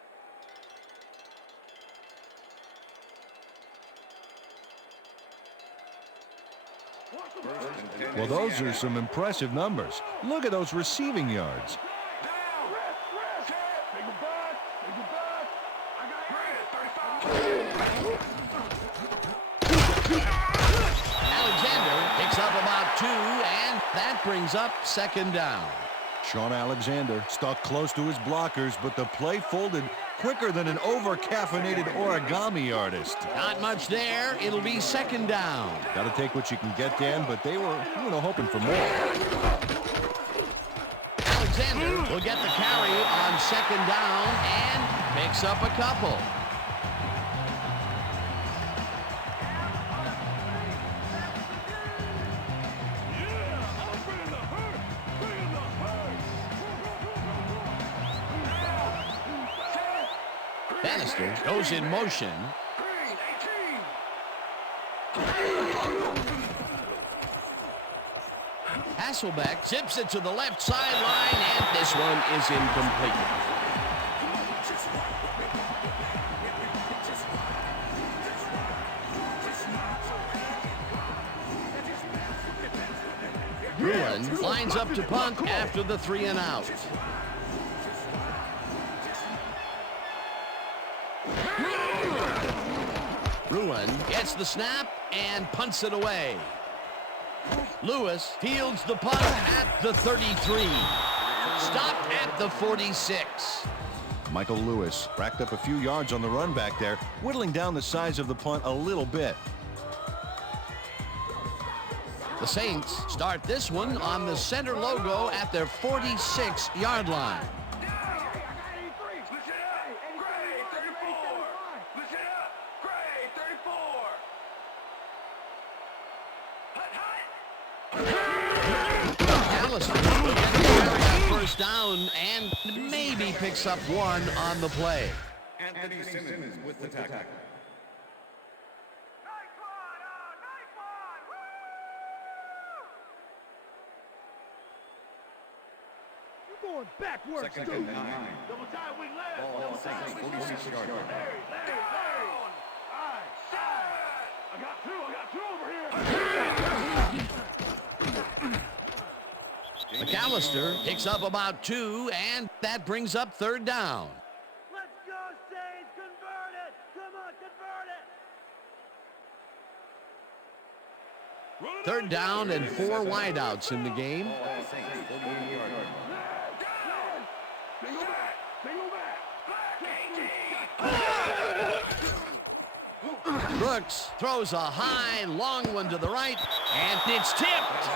Well, those are some impressive numbers. Look at those receiving yards. Alexander picks up about 2, and that brings up 2nd down. Sean Alexander stuck close to his blockers, but the play folded quicker than an over-caffeinated origami artist. Not much there. It'll be 2nd down. Got to take what you can get, Dan, but they were, hoping for more. Alexander will get the carry on 2nd down and picks up a couple. Bannister goes in motion. Hasselbeck zips it to the left sideline, and this one is incomplete. Bruin lines up to punt after the 3 and out. Bruin gets the snap and punts it away. Lewis fields the punt at the 33. Stopped at the 46. Michael Lewis racked up a few yards on the run back there, whittling down the size of the punt a little bit. The Saints start this one on the center logo at their 46-yard line. First down and maybe picks up 1 on the play. Anthony Simmons with the tackle. You're going backwards, Second dude. and 9. Double tie wing left. Ball Saints, 46-yard line. Larry. I got two over here. McAllister picks up about 2, and that brings up 3rd down. Let's go, Saints. Convert it. Come on, convert it. 3rd down and 4 wideouts in the game. Ball Saints, 48-yard line. Brooks throws a high, long one to the right, and it's tipped.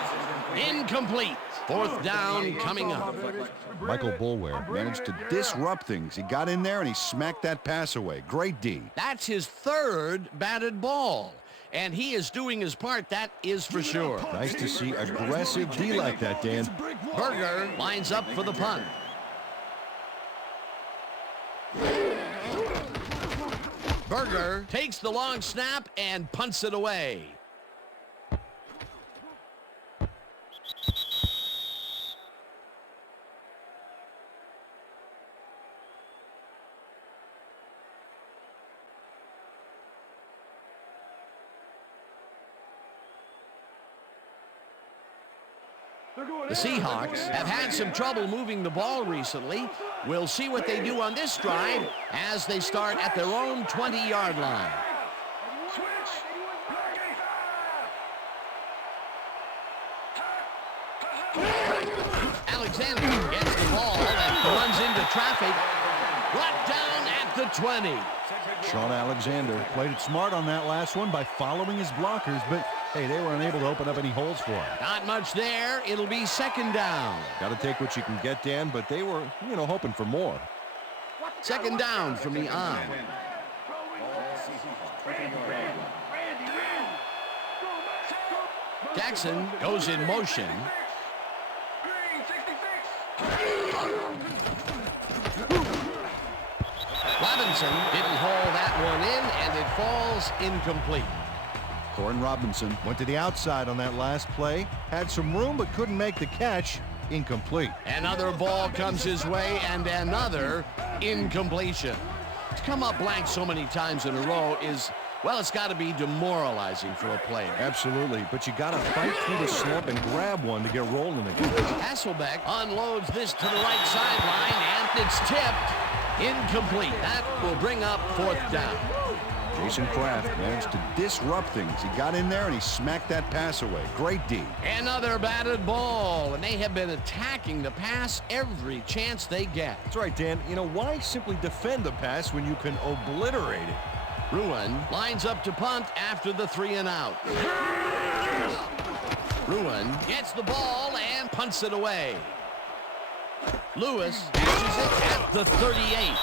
Incomplete. 4th down coming up. Michael Boulware managed to disrupt things. He got in there and he smacked that pass away. Great D. That's his 3rd batted ball, and he is doing his part, that is for sure. Nice to see aggressive D like that, Dan. Berger lines up for the punt. Berger takes the long snap and punts it away. The Seahawks have had some trouble moving the ball recently. We'll see what they do on this drive as they start at their own 20-yard line. Alexander gets the ball and runs into traffic. Brought down at the 20. Sean Alexander played it smart on that last one by following his blockers, but hey, they were unable to open up any holes for him. Not much there. It'll be 2nd down. Got to take what you can get, Dan, but they were, hoping for more. 2nd down from the on. Jackson goes in motion. Robinson didn't haul that one in, and it falls incomplete. Corin Robinson went to the outside on that last play, had some room but couldn't make the catch. Incomplete. Another ball comes his way, and another incompletion. To come up blank so many times in a row is, well, it's got to be demoralizing for a player. Absolutely, but you got to fight through the slump and grab one to get rolling again. Hasselbeck unloads this to the right sideline, and it's tipped. Incomplete. That will bring up 4th down. Jason Kraft managed to disrupt things. He got in there and he smacked that pass away. Great D. Another batted ball, and they have been attacking the pass every chance they get. That's right, Dan. You know, why simply defend the pass when you can obliterate it? Ruin lines up to punt after the 3 and out. Ruin gets the ball and punts it away. Lewis catches it at the 38.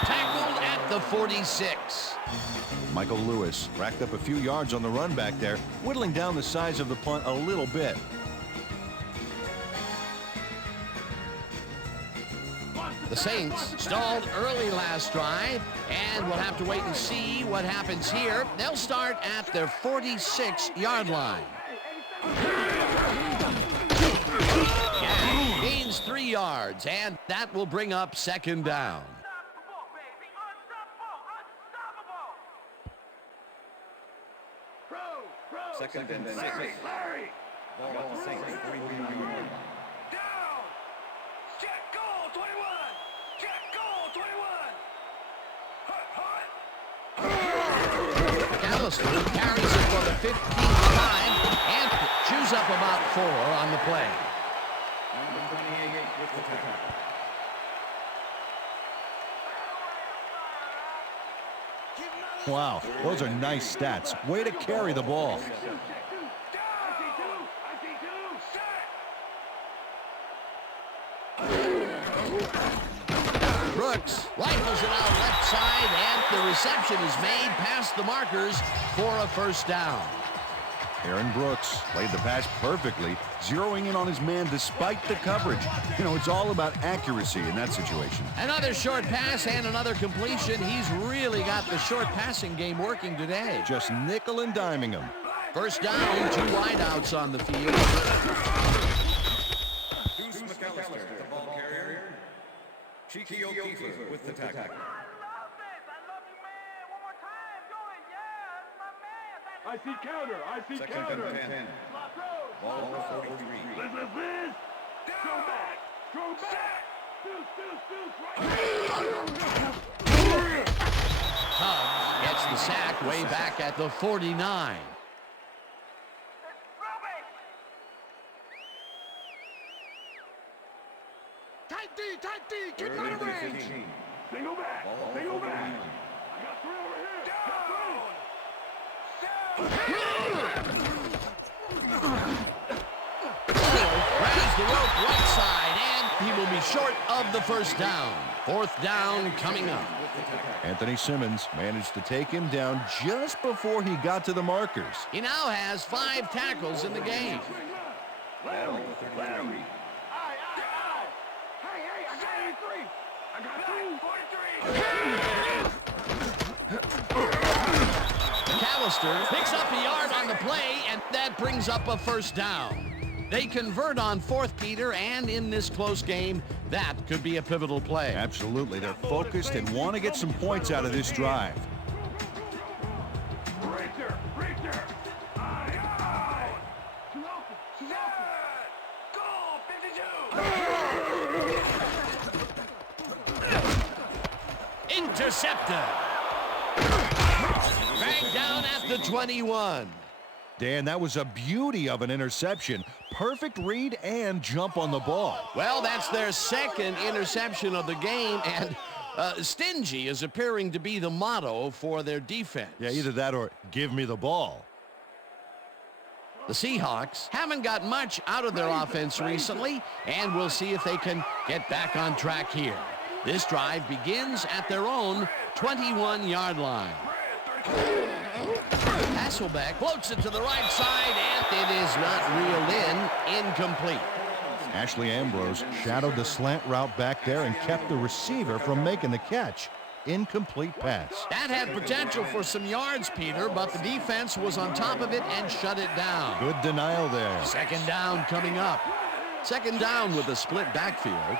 Tackled at the 46. Michael Lewis racked up a few yards on the run back there, Whittling down the size of the punt a little bit. The Saints stalled early last drive, and we'll have to wait and see what happens here. They'll start at their 46-yard line. Yeah, gains 3 yards, and that will bring up 2nd down. Second and 6. Ball Saints, 43-yard line. Down! Check goal, 21! Check goal, 21! McAllister carries it for the 15th time and chews up about 4 on the play. Number 28 with the tackle. Wow, those are nice stats. Way to carry the ball. Brooks rifles it out left side, and the reception is made past the markers for a 1st down. Aaron Brooks played the pass perfectly, zeroing in on his man despite the coverage. You know, it's all about accuracy in that situation. Another short pass and another completion. He's really got the short passing game working today. Just nickel and diming him. 1st down, 2 wideouts on the field. Deuce McAllister, the ball carrier. Cheeky O'Keefe with the tackle. I see counter. I see Second counter. and 10. Ball 43. Liz. Go back. Go back. Deuce, Tubbs gets the sack way back at the 49. Tight D. Keep out of range. Single back. Single back. I got 3 over here. Grabs the rope right side, and he will be short of the 1st down. 4th down coming up. Anthony Simmons managed to take him down just before he got to the markers. He now has 5 tackles in the game. Larry. Aye. Hey, I got 83. I got 2. 43. McAllister picks up a yard on the play, and that brings up a 1st down. They convert on 4th, Peter, and in this close game, that could be a pivotal play. Absolutely. They're focused and want to get some points out of this drive. Reacher. Aye. She's open. Goal, 52. Intercepted. Back down at the 21. Dan, that was a beauty of an interception. Perfect read and jump on the ball. Well, that's their 2nd interception of the game, and stingy is appearing to be the motto for their defense. Yeah, either that or give me the ball. The Seahawks haven't got much out of their offense recently, and we'll see if they can get back on track here. This drive begins at their own 21-yard line. Hasselbeck floats it to the right side, and it is not reeled in. Incomplete. Ashley Ambrose shadowed the slant route back there and kept the receiver from making the catch. Incomplete pass. That had potential for some yards, Peter, but the defense was on top of it and shut it down. Good denial there. Second down coming up. Second down with a split backfield.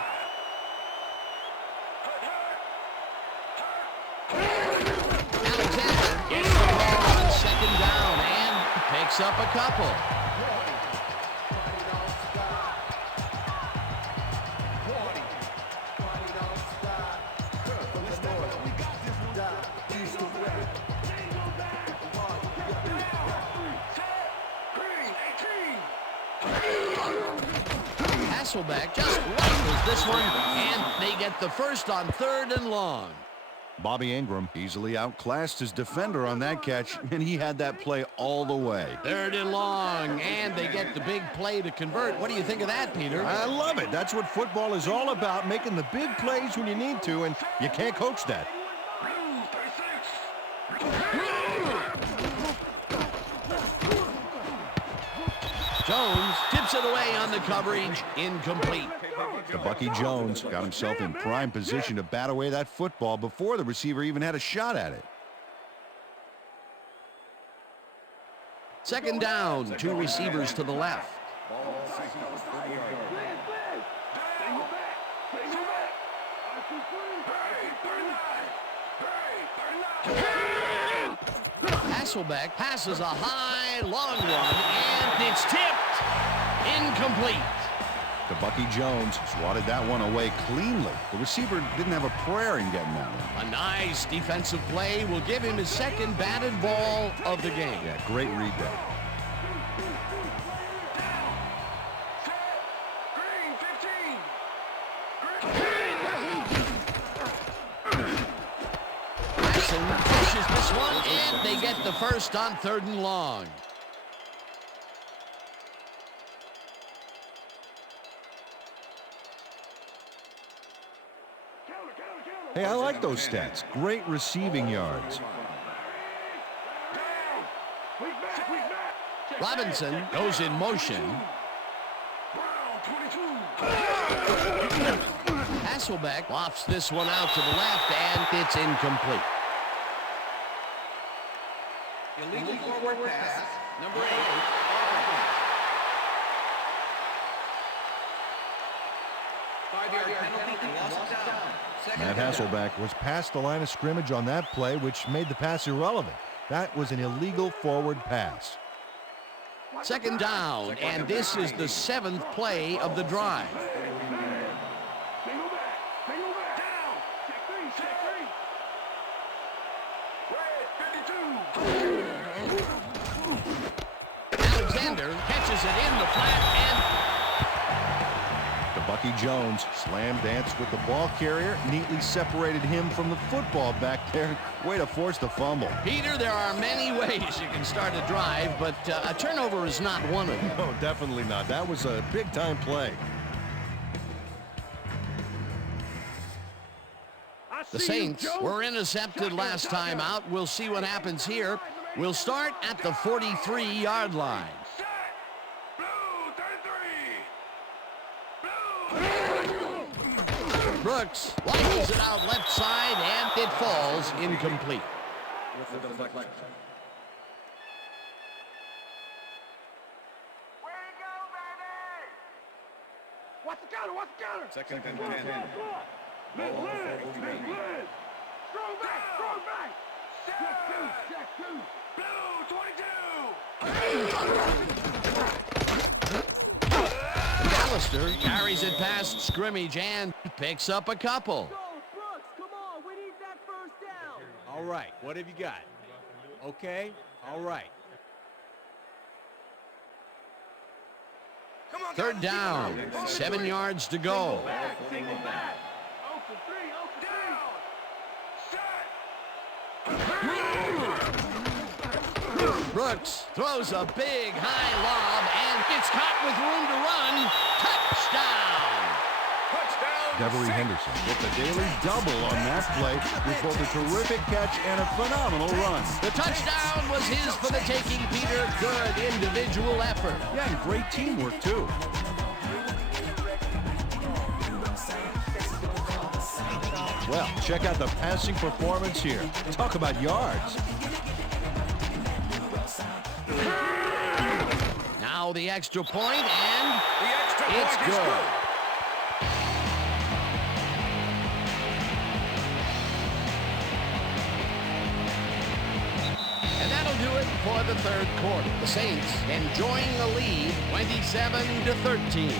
Alexander gets the ball on second down and picks up a couple. Hasselbeck just rifles this one, and they get the first on 3rd and long. Bobby Ingram easily outclassed his defender on that catch, and he had that play all the way. 3rd and long, and they get the big play to convert. What do you think of that, Peter? I love it. That's what football is all about, making the big plays when you need to, and you can't coach that. Jones tips it away on the coverage. Incomplete. The Bucky Jones got himself in prime position to bat away that football before the receiver even had a shot at it. Second down, 2 receivers to the left. Hasselbeck passes a high, long one, and it's tipped. Incomplete. The Bucky Jones swatted that one away cleanly. The receiver didn't have a prayer in getting that one. A nice defensive play will give him his second batted ball of the game. Yeah, great read there. Pushes this one, and they get the first on 3rd and long. Hey, I like those stats. Great receiving yards. Robinson goes in motion. Hasselbeck lofts this one out to the left, and it's incomplete. Illegal forward pass, number 8. Matt Hasselbeck was past the line of scrimmage on that play, which made the pass irrelevant. That was an illegal forward pass. Second down, and this is the 7th play of the drive. Alexander catches it in the flat, and The Bucky Jones slam danced with the ball carrier, neatly separated him from the football back there. Way to force the fumble. Peter, there are many ways you can start a drive, but a turnover is not one of them. No, definitely not. That was a big-time play. The Saints were intercepted last time out. We'll see what happens here. We'll start at the 43-yard line. Brooks rifles it out left side, and it falls incomplete. What's the counter? What's the counter? Second and 10. Liz! Strong back! Strong back! Check two! Blue 22! McAllister carries it past scrimmage and picks up a couple. Brooks, come on, we need that first down. All right, what have you got? Okay, all right. Third down, 7 yards to go. Brooks throws a big high lob and gets caught with room to run. Touchdown! Touchdown, Devery Henderson with the daily double on that play with both a terrific catch and a phenomenal run. The touchdown was his for the taking, Peter. Good individual effort. Yeah, and great teamwork, too. Well, check out the passing performance here. Talk about yards. Now the extra point, and it's good. And that'll do it for the third quarter. The Saints enjoying a lead, 27-13.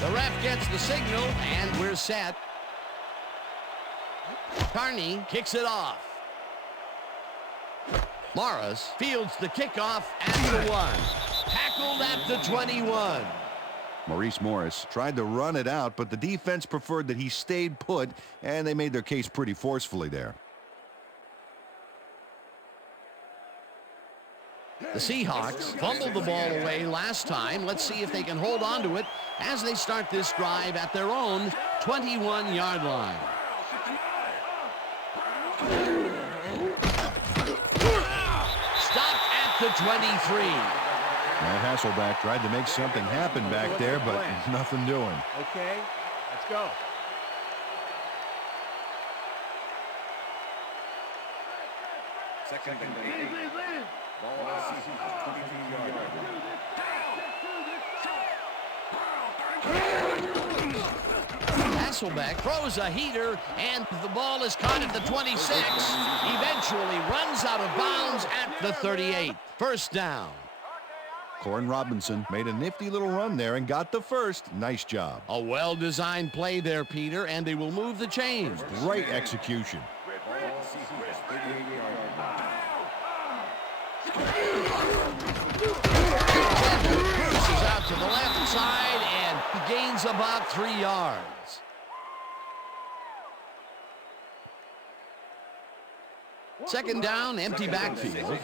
The ref gets the signal, and we're set. Carney kicks it off. Morris fields the kickoff at the 1. Tackled at the 21. Maurice Morris tried to run it out, but the defense preferred that he stayed put, and they made their case pretty forcefully there. The Seahawks fumbled the ball away last time. Let's see if they can hold on to it as they start this drive at their own 21-yard line. Stopped at the 23. Matt Hasselbeck tried to make something happen back there, but nothing doing. Okay, let's go. Second and 8. Ball is 23 yards. Hasselbeck throws a heater, and the ball is caught at the 26. Eventually runs out of bounds at the 38. First down. Corin Robinson made a nifty little run there and got the first. Nice job. A well-designed play there, Peter, and they will move the chains. Great execution. Cruises out to the left side and gains about 3 yards. Second down, empty backfield.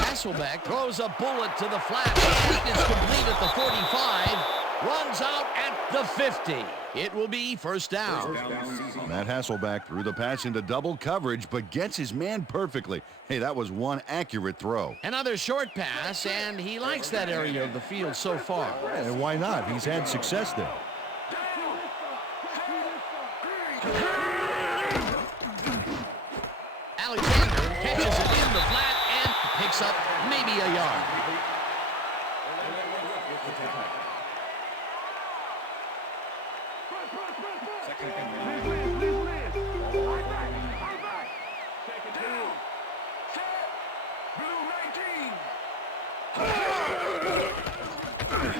Hasselbeck throws a bullet to the flat. It is complete at the 45. Runs out at the 50. It will be first down. Matt Hasselbeck threw the pass into double coverage, but gets his man perfectly. Hey, that was one accurate throw. Another short pass, and he likes that area of the field so far. And why not? He's had success there. Alexander catches it in the flat and picks up maybe a yard.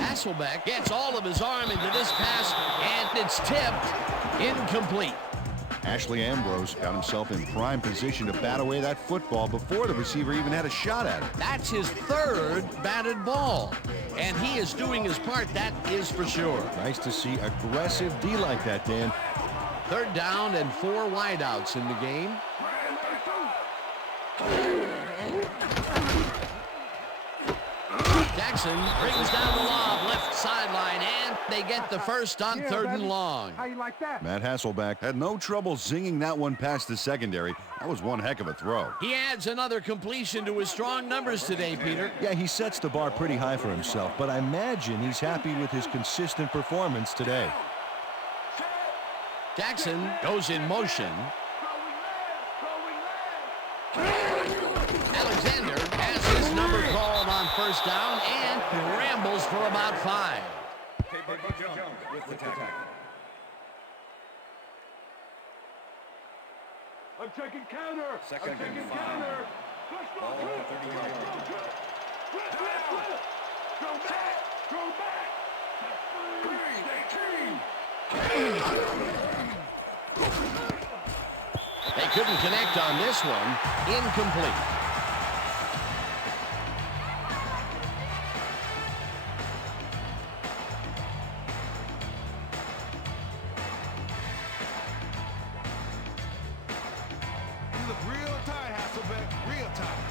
Hasselbeck gets all of his arm into this pass, and it's tipped incomplete. Ashley Ambrose got himself in prime position to bat away that football before the receiver even had a shot at it. That's his third batted ball, and he is doing his part, that is for sure. Nice to see aggressive D like that, Dan. Third down and 4 wideouts in the game. Jackson brings down the lob left sideline, and they get the first on third and long. How you like that? Matt Hasselbeck had no trouble zinging that one past the secondary. That was one heck of a throw. He adds another completion to his strong numbers today, Peter. Yeah, he sets the bar pretty high for himself, but I imagine he's happy with his consistent performance today. Jackson goes in motion. Alexander has his number called on first down and rambles for about 5. I'm taking counter. Second I'm taking and 5. counter. Let's go. Ball at the 30-yard line. Go back. Go back. They couldn't connect on this one. Incomplete. You look real tired, Hasselbeck. Real tired.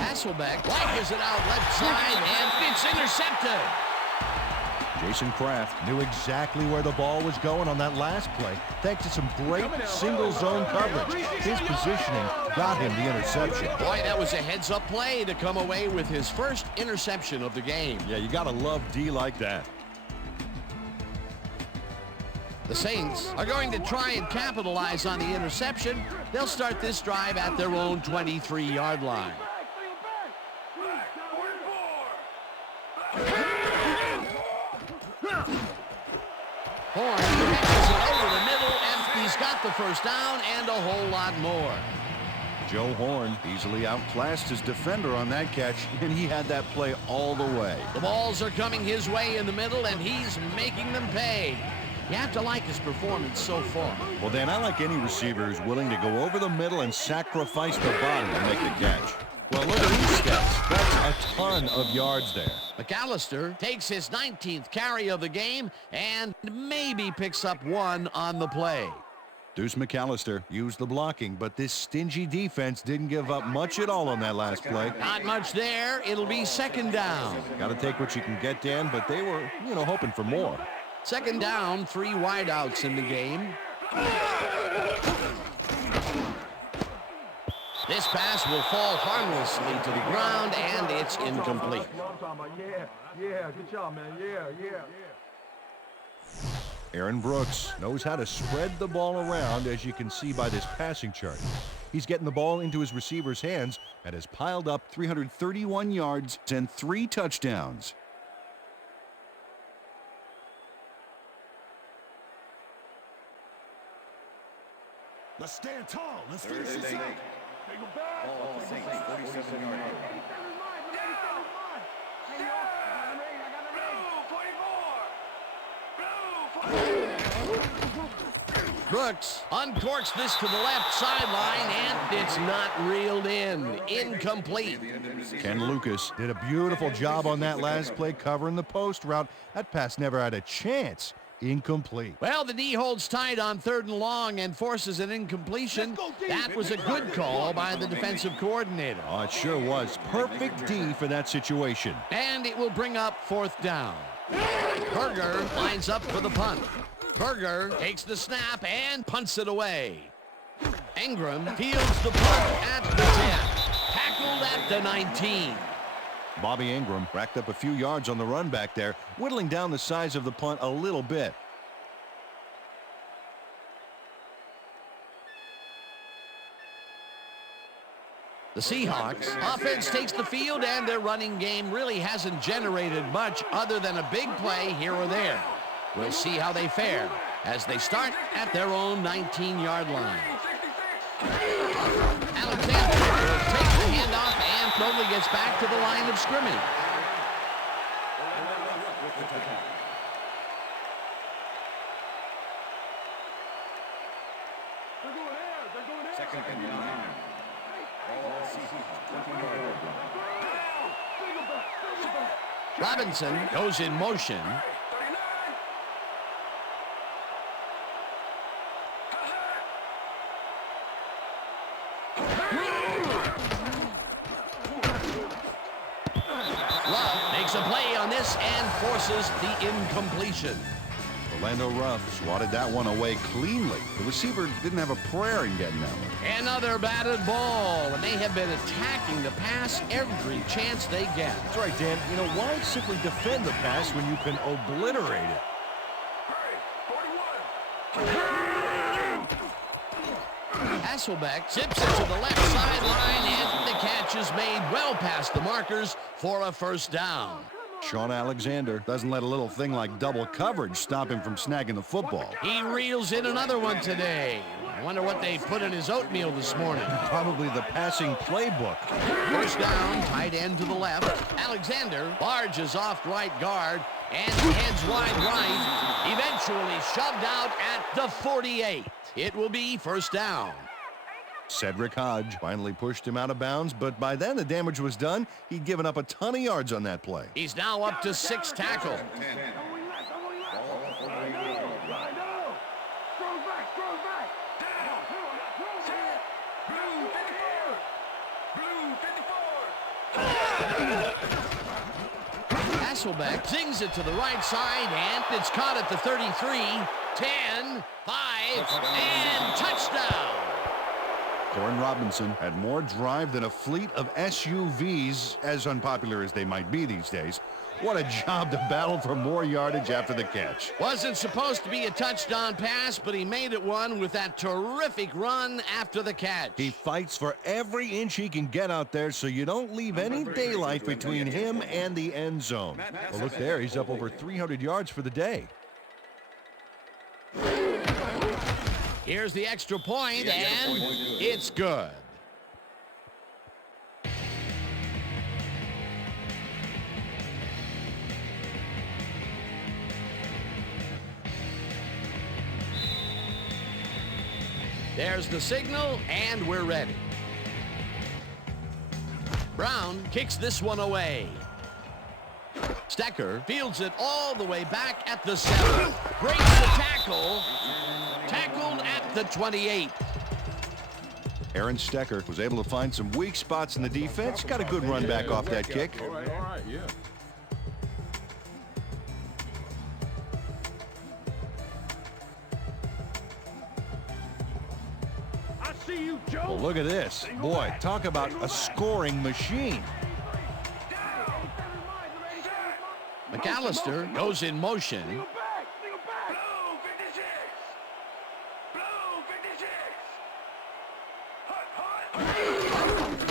Hasselbeck wipes it out left side, and it's intercepted. Jason Kraft knew exactly where the ball was going on that last play, thanks to some great single zone coverage. His positioning got him the interception. Boy, that was a heads-up play to come away with his first interception of the game. Yeah, you gotta love D like that. The Saints are going to try and capitalize on the interception. They'll start this drive at their own 23-yard line. Horn catches it over the middle, and he's got the first down and a whole lot more. Joe Horn easily outclassed his defender on that catch, and he had that play all the way. The balls are coming his way in the middle, and he's making them pay. You have to like his performance so far. Well, Dan, I like any receiver who's willing to go over the middle and sacrifice the body to make the catch. Well, look at these stats. That's a ton of yards there. McAllister takes his 19th carry of the game and maybe picks up one on the play. Deuce McAllister used the blocking, but this stingy defense didn't give up much at all on that last play. Not much there. It'll be second down. Got to take what you can get, Dan, but they were, hoping for more. Second down, 3 wideouts in the game. This pass will fall harmlessly to the ground, and it's incomplete. Yeah, good job, man. Yeah. Aaron Brooks knows how to spread the ball around, as you can see by this passing chart. He's getting the ball into his receiver's hands and has piled up 331 yards and 3 touchdowns. Let's stand tall. Let's finish this out. Take him back. Ball Saints, 47-yard line. Brooks uncorks this to the left sideline, and it's not reeled in. Incomplete. Ken Lucas did a beautiful job on that last play covering the post route. That pass never had a chance. Incomplete. Well, the D holds tight on 3rd and long and forces an incompletion. That was a good call by the defensive coordinator. Oh, it sure was. Perfect D for that situation. And it will bring up 4th down. Berger lines up for the punt. Berger takes the snap and punts it away. Ingram fields the punt at the 10. Tackled at the 19. Bobby Ingram racked up a few yards on the run back there, whittling down the size of the punt a little bit. The Seahawks offense takes the field, and their running game really hasn't generated much other than a big play here or there. We'll see how they fare as they start at their own 19-yard line. Alexander takes the handoff and slowly gets back to the line of scrimmage. Second and 9. Ball Seahawks, 20-yard line. Robinson goes in motion. Love makes a play on this and forces the incompletion. Orlando Ruff swatted that one away cleanly. The receiver didn't have a prayer in getting that one. Another batted ball, and they have been attacking the pass every chance they get. That's right, Dan. Why simply defend the pass when you can obliterate it? Hasselbeck zips it to the left sideline, and the catch is made well past the markers for a first down. Sean Alexander doesn't let a little thing like double coverage stop him from snagging the football. He reels in another one today. I wonder what they put in his oatmeal this morning. Probably the passing playbook. First down, tight end to the left. Alexander barges off right guard and heads wide right. Eventually shoved out at the 48. It will be first down. Cedric Hodge finally pushed him out of bounds, but by then the damage was done. He'd given up a ton of yards on that play. He's now up to 6 tackles. Hasselbeck zings it to the right side, and it's caught at the 33, 10, 5, and touchdown. Corin Robinson had more drive than a fleet of SUVs, as unpopular as they might be these days. What a job to battle for more yardage after the catch. Wasn't supposed to be a touchdown pass, but he made it one with that terrific run after the catch. He fights for every inch he can get out there, so you don't leave any daylight between him and the end zone. Well, look there, he's up over 300 yards for the day. Here's the extra point, and it's good. There's the signal, and we're ready. Brown kicks this one away. Stecker fields it all the way back at the 7. Breaks the tackle. Tackled at the 28. Aaron Stecker was able to find some weak spots in the defense. Got a good run back off that kick. All right, yeah. I see you, Joe. Well, look at this. Boy, talk about a scoring machine. McAllister goes in motion.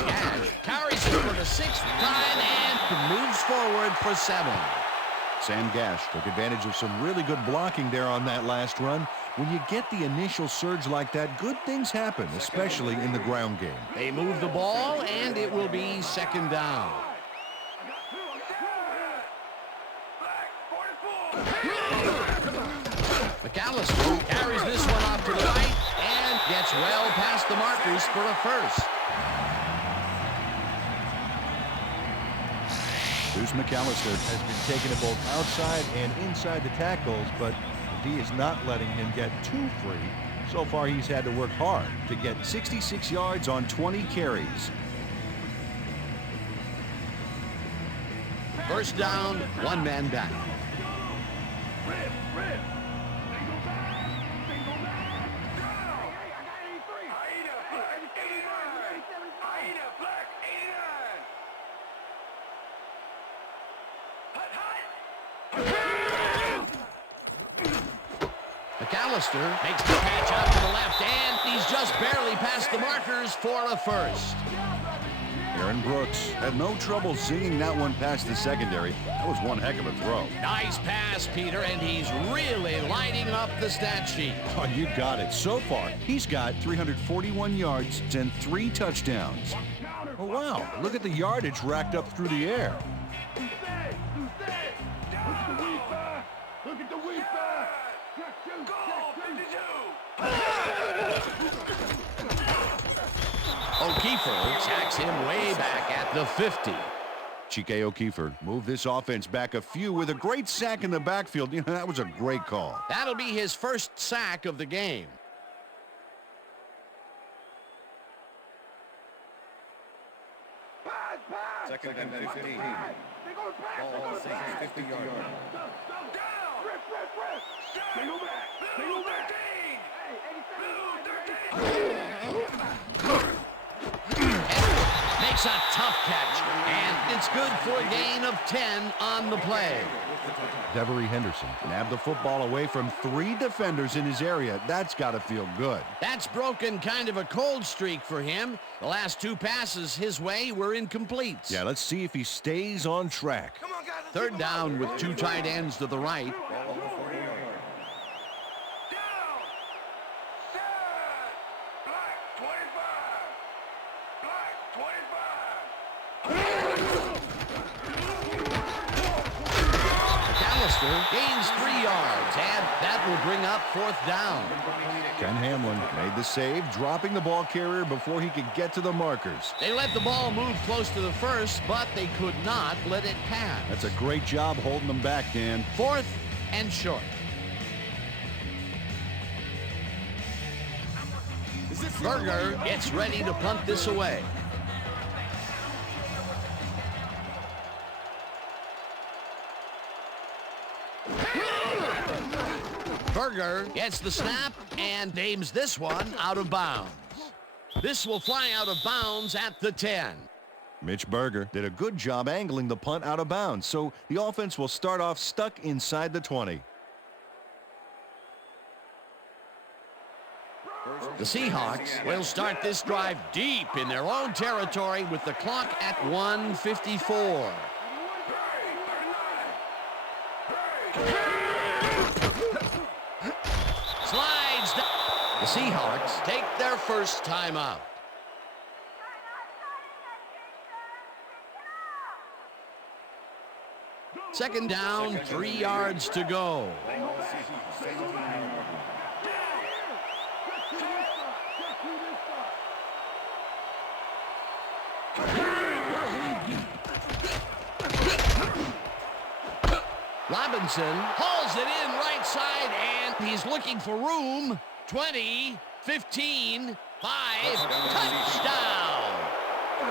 Gash carries it for the 6th time and moves forward for 7. Sam Gash took advantage of some really good blocking there on that last run. When you get the initial surge like that, good things happen, especially in the ground game. They move the ball, and it will be 2nd down. McAllister carries this one off to the right and gets well past the markers for a first. Deuce McAllister Has been taking it both outside and inside the tackles, but the D is not letting him get too free. So far, he's had to work hard to get 66 yards on 20 carries. First down, 1 man back. McAllister makes the catch out to the left, and he's just barely past the markers for a first. Aaron Brooks had no trouble zinging that one past the secondary. That was one heck of a throw. Nice pass, Peter, and he's really lighting up the stat sheet. Oh, you got it. So far, he's got 341 yards and 3 touchdowns. Oh, wow. Look at the yardage racked up through the air. Look at the weak back. O'Keefer sacks him way back at the 50. Chike O'Keefer moved this offense back a few with a great sack in the backfield. You know, that was a great call. That'll be his first sack of the game. Second and 15. Ball Saints 50 yards. Single back. Single back. Makes a tough catch, and it's good for a gain of 10 on the play. Devery Henderson Nabbed the football away from 3 defenders in his area. That's got to feel good. That's broken kind of a cold streak for him. The last 2 passes his way were incomplete. Yeah, let's see if he stays on track. Third down with 2 tight ends to the right. McAllister gains 3 yards, and that will bring up 4th down. Ken Hamlin made the save, dropping the ball carrier before he could get to the markers. They let the ball move close to the first, but they could not let it pass. That's a great job holding them back, Dan. 4th and short. Berger gets ready to punt this away. Berger gets the snap and aims this one out of bounds. This will fly out of bounds at the 10. Mitch Berger did a good job angling the punt out of bounds, so the offense will start off stuck inside the 20. The Seahawks will start this drive deep in their own territory with the clock at 1:54. Slides down. The Seahawks take their first timeout. Second down, 3 yards to go. Robinson hauls it in right side, and he's looking for room. 20, 15, 5, touchdown!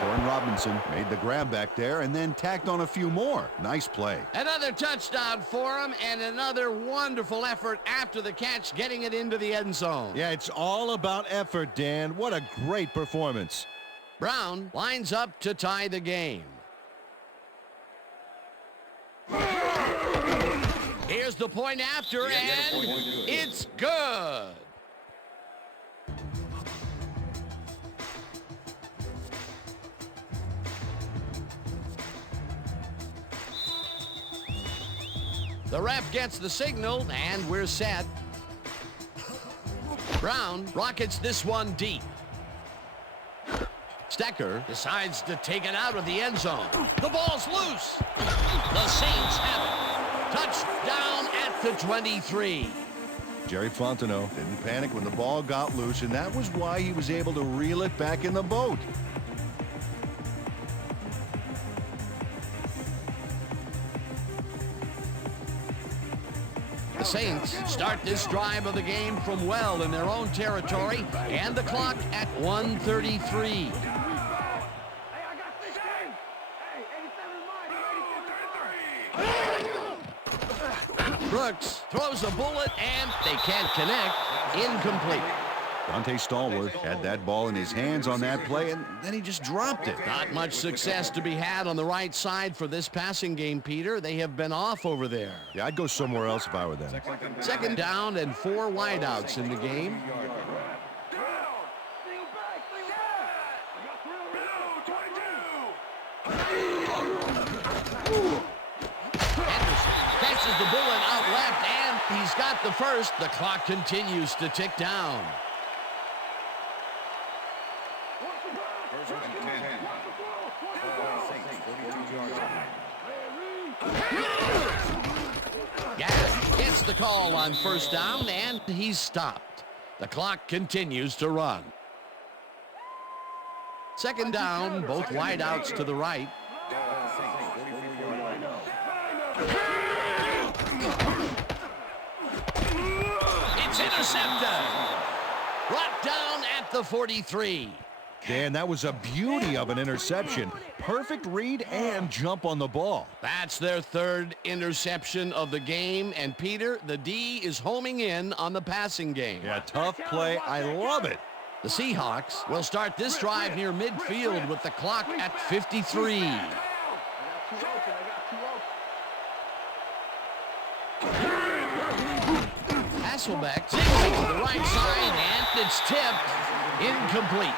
Warren Robinson made the grab back there and then tacked on a few more. Nice play. Another touchdown for him, and another wonderful effort after the catch, getting it into the end zone. Yeah, it's all about effort, Dan. What a great performance. Brown lines up to tie the game. Here's the point after, and it's good. The ref gets the signal, and we're set. Brown rockets this one deep. Stecker decides to take it out of the end zone. The ball's loose. The Saints have it. Touchdown at the 23. Jerry Fontenot didn't panic when the ball got loose, and that was why he was able to reel it back in the boat. The Saints start this drive of the game from well in their own territory, and the clock at 1:33. Brooks throws a bullet, and they can't connect. Incomplete. Dante Stallworth had that ball in his hands on that play, and then he just dropped it. Not much success to be had on the right side for this passing game, Peter. They have been off over there. Yeah, I'd go somewhere else if I were them. Second down and 4 wideouts in the game. Catches the bullet out left, and he's got the first. The clock continues to tick down. Gass gets the call on first down, and he's stopped. The clock continues to run. Second down, both wideouts to the right. It's intercepted. Brought down at the 43. Dan, that was a beauty of an interception. Perfect read and jump on the ball. That's their third interception of the game. And Peter, the D is homing in on the passing game. Yeah, tough play. I love it. The Seahawks will start this drive near midfield with the clock at 53. Hasselbeck takes it to the right side, and it's tipped. Incomplete.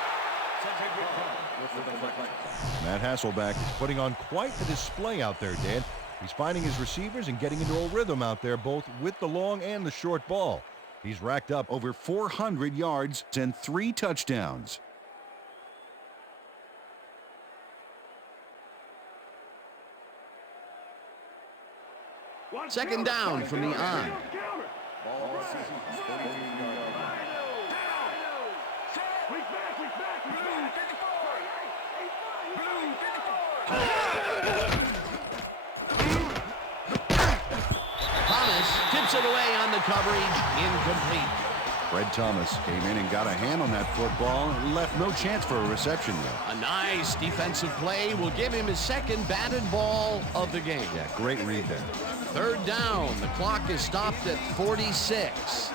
Matt Hasselbeck is putting on quite the display out there, Dan. He's finding his receivers and getting into a rhythm out there, both with the long and the short ball. He's racked up Over 400 yards and 3 touchdowns. Second down from the on. Ball Seahawks, 42-yard line. Thomas tips it away on the coverage, incomplete. Fred Thomas came in and got a hand on that football and left no chance for a reception there. A nice defensive play will give him his second batted ball of the game. Yeah, great read there. Third down. The clock is stopped at 46.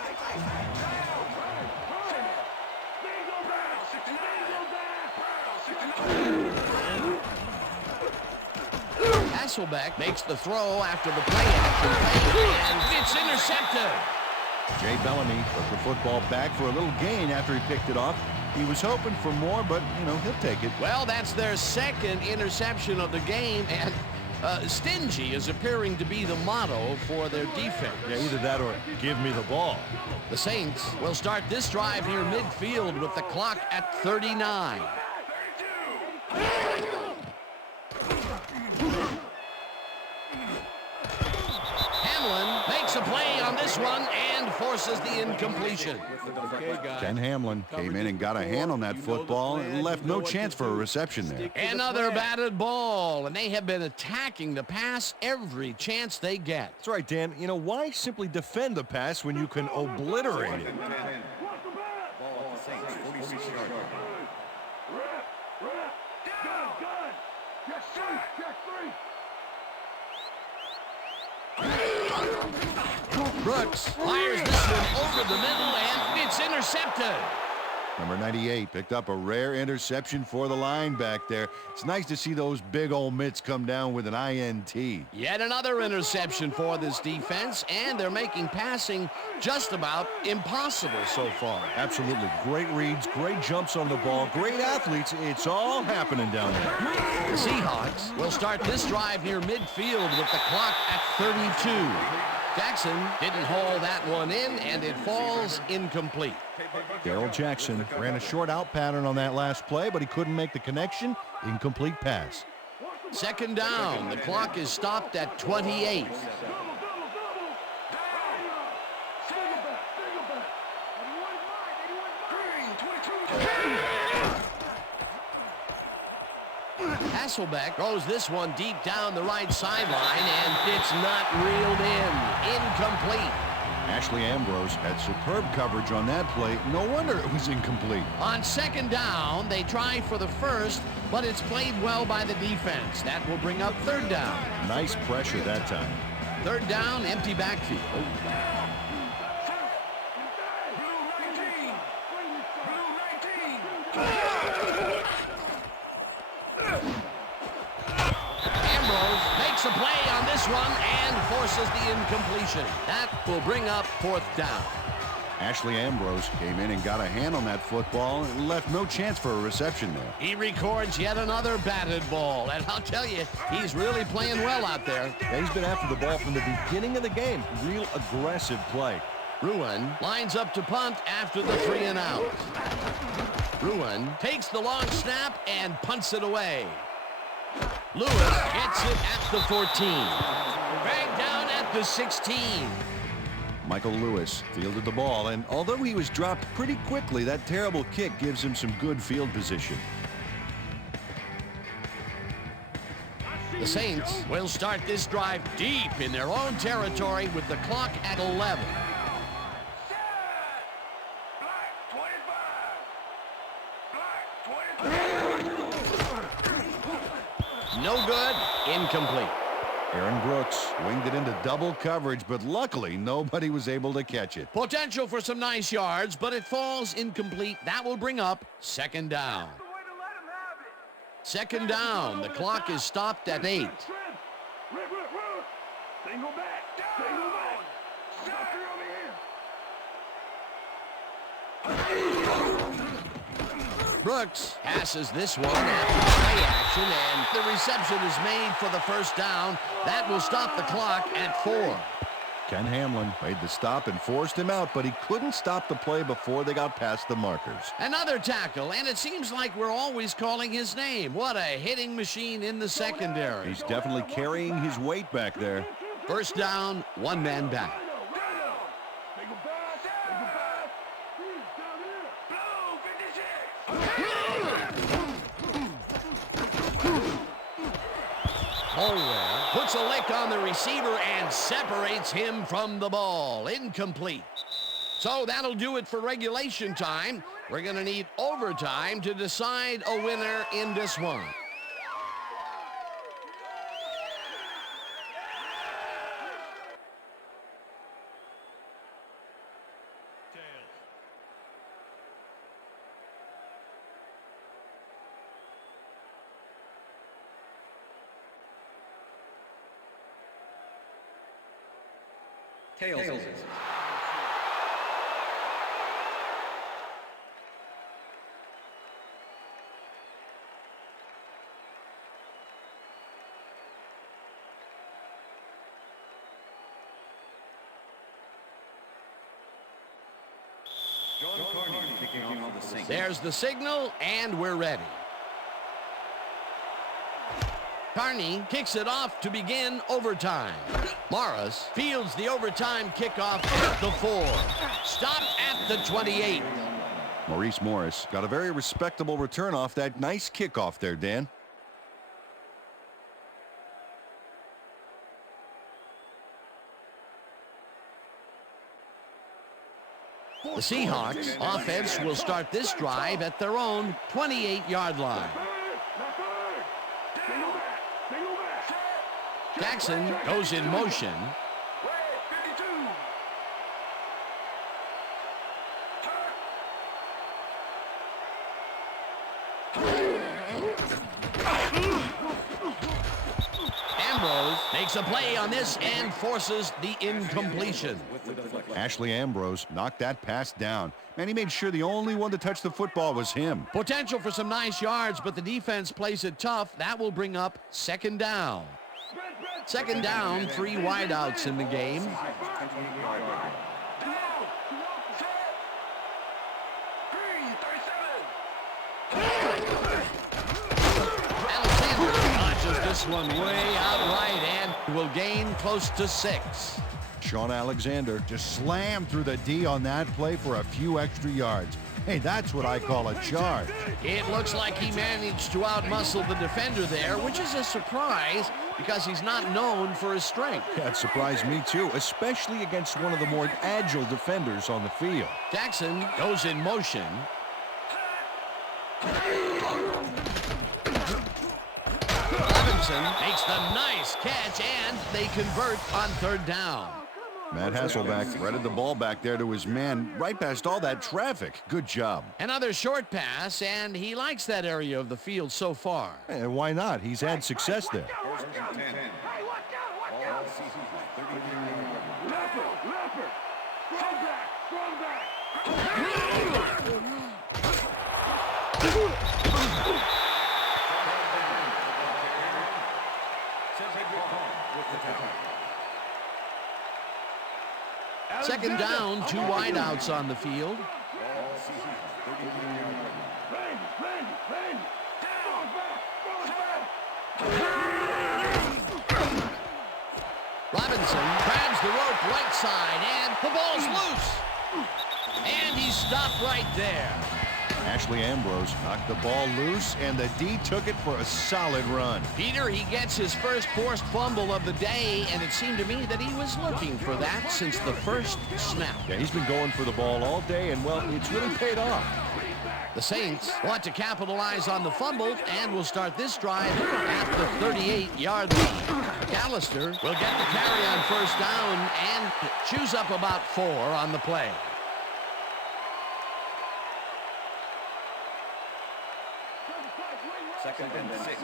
Hasselbeck makes the throw after the play action, and it's intercepted. Jay Bellamy took the football back for a little gain after he picked it off. He was hoping for more, but, he'll take it. Well, that's their second interception of the game, and stingy is appearing to be the motto for their defense. Yeah, either that or give me the ball. The Saints will start this drive near midfield with the clock at 39. Hamlin makes a play on this one and forces the incompletion. Ken Hamlin came in and got a hand on that football and left no chance for a reception there. Another batted ball, and they have been attacking the pass every chance they get. That's right, Dan. Why simply defend the pass when you can obliterate it? Ball Saints, 46-yard line. Brooks fires this one over the middle, and it's intercepted. Number 98 picked up a rare interception for the line back there. It's nice to see those big old mitts come down with an INT. Yet another interception for this defense, and they're making passing just about impossible so far. Absolutely. Great reads, great jumps on the ball, great athletes. It's all happening down there. The Seahawks will start this drive near midfield with the clock at 32. Jackson didn't haul that one in, and it falls incomplete. Darrell Jackson ran a short out pattern on that last play, but he couldn't make the connection. Incomplete pass. Second down. The clock is stopped at 28. Hasselbeck throws this one deep down the right sideline, and it's not reeled in. Incomplete. Ashley Ambrose had superb coverage on that play. No wonder it was incomplete. On second down, they try for the first, but it's played well by the defense. That will bring up third down. Nice pressure that time. Third down, empty backfield. A play on this one and forces the incompletion. That will bring up fourth down. Ashley Ambrose came in and got a hand on that football and left no chance for a reception there. He records yet another batted ball, and I'll tell you, he's really playing well out there. Yeah, he's been after the ball from the beginning of the game. Real aggressive play. Ruin lines up to punt after the 3 and out. Ruin takes the long snap and punts it away. Lewis gets it at the 14. Dragged down at the 16. Michael Lewis fielded the ball, and although he was dropped pretty quickly, that terrible kick gives him some good field position. The Saints will start this drive deep in their own territory with the clock at 11. No good. Incomplete. Aaron Brooks winged it into double coverage, but luckily nobody was able to catch it. Potential for some nice yards, but it falls incomplete. That will bring up second down. Second down. The clock is stopped at 8. Single back. Single back. Stop over here. Brooks passes this one after play action, and the reception is made for the first down. That will stop the clock at 4. Ken Hamlin made the stop and forced him out, but he couldn't stop the play before they got past the markers. Another tackle, and it seems like we're always calling his name. What a hitting machine in the secondary. He's definitely carrying his weight back there. First down, one man back. Take him back. Take him back. He's down here. Holwell puts a lick on the receiver and separates him from the ball. Incomplete. So that'll do it for regulation time. We're going to need overtime to decide a winner in this one. Tails. There's the signal, and we're ready. Carney kicks it off to begin overtime. Morris fields the overtime kickoff at the 4. Stopped at the 28. Maurice Morris got a very respectable return off that nice kickoff there, Dan. The Seahawks offense will start this drive at their own 28-yard line. Jackson goes in motion. Ambrose makes a play on this and forces the incompletion. Ashley Ambrose knocked that pass down. Man, he made sure the only one to touch the football was him. Potential for some nice yards, but the defense plays it tough. That will bring up second down. Second down, 3 wideouts in the game. Alexander launches this one way out right and will gain close to 6. Sean Alexander just slammed through the D on that play for a few extra yards. Hey, that's what I call a charge. It looks like he managed to outmuscle the defender there, which is a surprise because he's not known for his strength. That surprised me too, especially against one of the more agile defenders on the field. Jackson goes in motion. Robinson makes the nice catch, and they convert on third down. Matt Hasselbeck threaded the ball back there to his man right past all that traffic. Good job. Another short pass, and he likes that area of the field so far. And why not? He's had success there. Second down, 2 wideouts on the field. Robinson grabs the rope right side, and the ball's loose. And he's stopped right there. Ashley Ambrose knocked the ball loose, and the D took it for a solid run. Peter, he gets his first forced fumble of the day, and it seemed to me that he was looking for that since the first snap. Yeah, he's been going for the ball all day, and, well, it's really paid off. The Saints want to capitalize on the fumble and will start this drive at the 38-yard line. Callister will get the carry on first down and chews up about 4 on the play. Second and 6.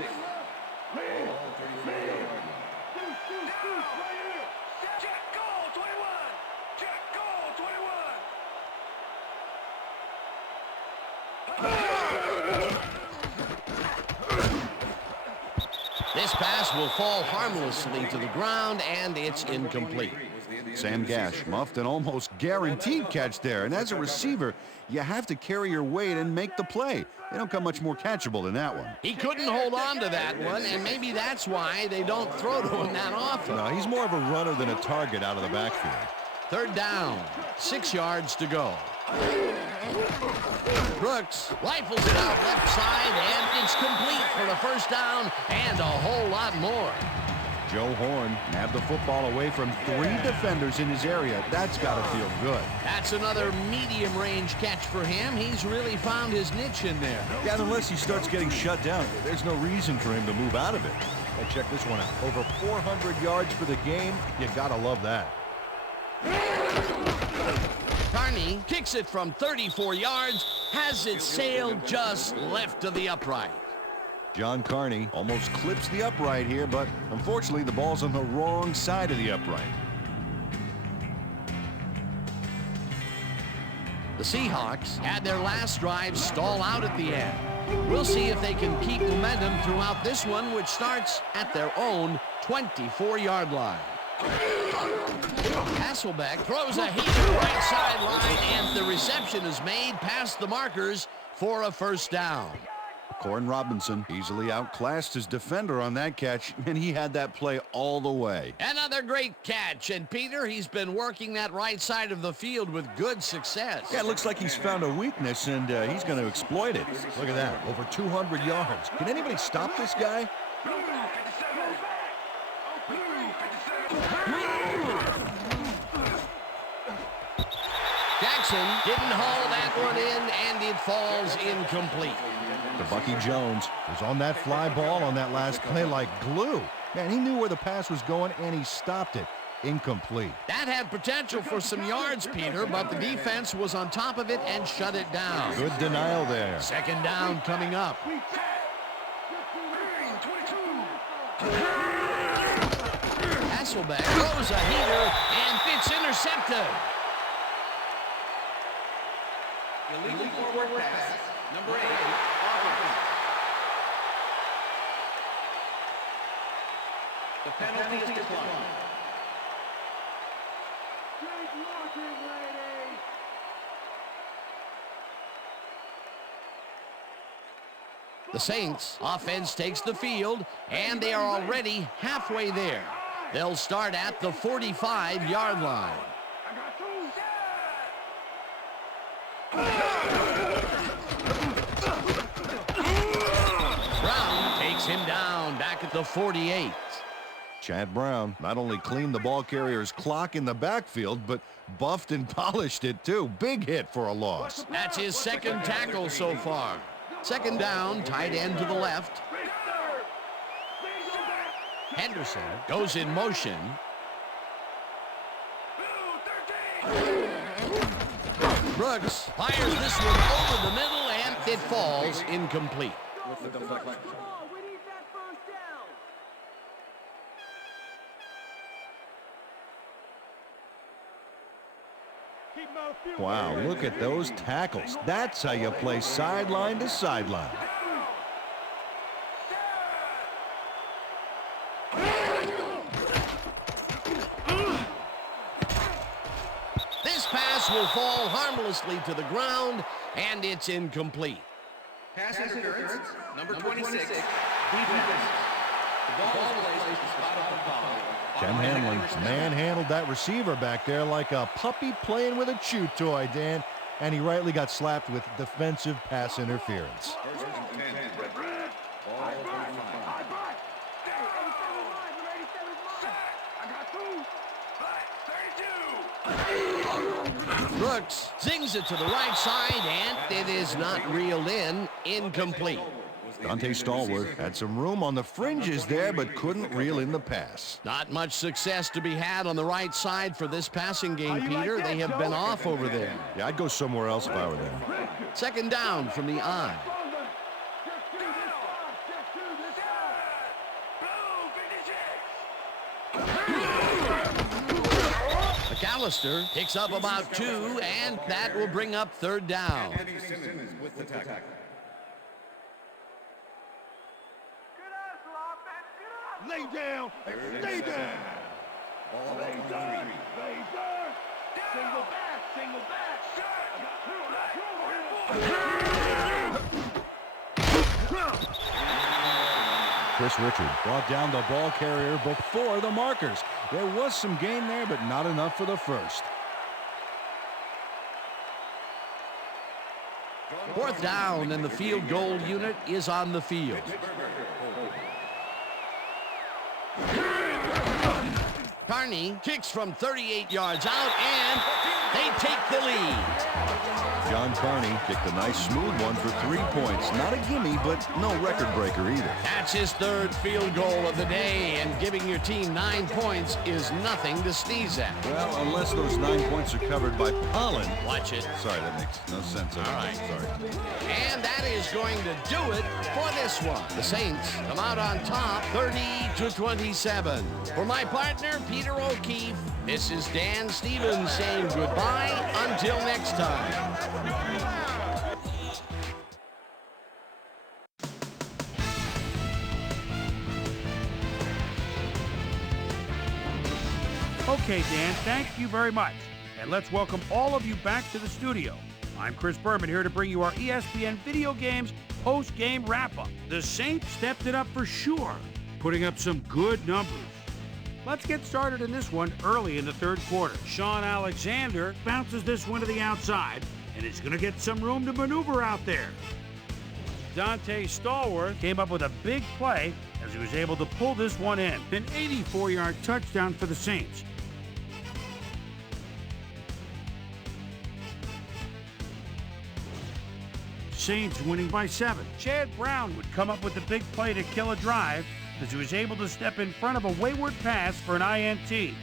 This pass will fall harmlessly to the ground, and it's incomplete. Sam Gash muffed an almost guaranteed catch there. And as a receiver, you have to carry your weight and make the play. They don't come much more catchable than that one. He couldn't hold on to that one, and maybe that's why they don't throw to him that often. No, he's more of a runner than a target out of the backfield. Third down, 6 yards to go. Brooks rifles it out left side, and it's complete for the first down and a whole lot more. Joe Horn nabbed the football away from 3 defenders in his area. That's got to feel good. That's another medium-range catch for him. He's really found his niche in there. Yeah, and unless he starts getting shut down, there's no reason for him to move out of it. Now check this one out. Over 400 yards for the game. You got to love that. Carney kicks it from 34 yards, has it sailed just left to the upright. John Carney almost clips the upright here, but unfortunately the ball's on the wrong side of the upright. The Seahawks had their last drive stall out at the end. We'll see if they can keep momentum throughout this one, which starts at their own 24-yard line. Hasselbeck throws a heater right sideline, and the reception is made past the markers for a first down. Corn Robinson easily outclassed his defender on that catch, and he had that play all the way. Another great catch, and Peter, he's been working that right side of the field with good success. Yeah, it looks like he's found a weakness, and he's going to exploit it. Look at that, over 200 yards. Can anybody stop this guy? Jackson didn't haul that one in, and it falls incomplete. The Bucky Jones was on that fly ball on that last play like glue. Man, he knew where the pass was going, and he stopped it. Incomplete. That had potential for some yards, Peter, but the defense was on top of it and shut it down. Good denial there. Second down coming up. Hasselbeck throws a heater, and it's intercepted. Illegal forward pass, number 8. The penalty is declined. The Saints offense takes the field, and they are already halfway there. They'll start at the 45-yard line. Brown takes him down back at the 48. Chad Brown not only cleaned the ball carrier's clock in the backfield, but buffed and polished it too. Big hit for a loss. That's his second tackle so far. Second down, tight end to the left. Henderson goes in motion. Brooks fires this one over the middle, and it falls incomplete. With the deflection. We need that first down. Wow, look at those tackles. That's how you play sideline to sideline. This pass will fall harmlessly to the ground, and it's incomplete. Pass interference, number 26, defense. The ball was placed at the spot of the foul. Ken Hamlin manhandled that receiver back there like a puppy playing with a chew toy, Dan, and he rightly got slapped with defensive pass interference. First and 10. Ball on the line. Brooks zings it to the right side, and it is not reeled in. Incomplete. Dante Stallworth had some room on the fringes there, but couldn't reel in the pass. Not much success to be had on the right side for this passing game, Peter. They have been off over there. Yeah, I'd go somewhere else if I were them. Second down from the I. McAllister picks up about 2, and that will bring up third down. With the tackle. Lay down and stay down. Ball 23. Single back, single back. Chris Richard brought down the ball carrier before the markers. There was some gain there, but not enough for the first. Fourth down, and the field goal unit is on the field. Carney kicks from 38 yards out, and they take the lead. John Carney kicked a nice smooth one for 3 points. Not a gimme, but no record breaker either. That's his third field goal of the day, and giving your team 9 points is nothing to sneeze at. Well, unless those 9 points are covered by pollen. Watch it. Sorry, that makes no sense. All right. Sorry. And that is going to do it for this one. The Saints come out on top 30-27. For my partner, Peter O'Keefe, this is Dan Stevens saying goodbye until next time. Okay, Dan, thank you very much. And let's welcome all of you back to the studio. I'm Chris Berman here to bring you our ESPN Video Games post-game wrap-up. The Saints stepped it up for sure, putting up some good numbers. Let's get started in this one early in the third quarter. Sean Alexander bounces this one to the outside, and is going to get some room to maneuver out there. Dante Stallworth came up with a big play as he was able to pull this one in. An 84-yard touchdown for the Saints. Saints winning by 7. Chad Brown would come up with the big play to kill a drive as he was able to step in front of a wayward pass for an INT.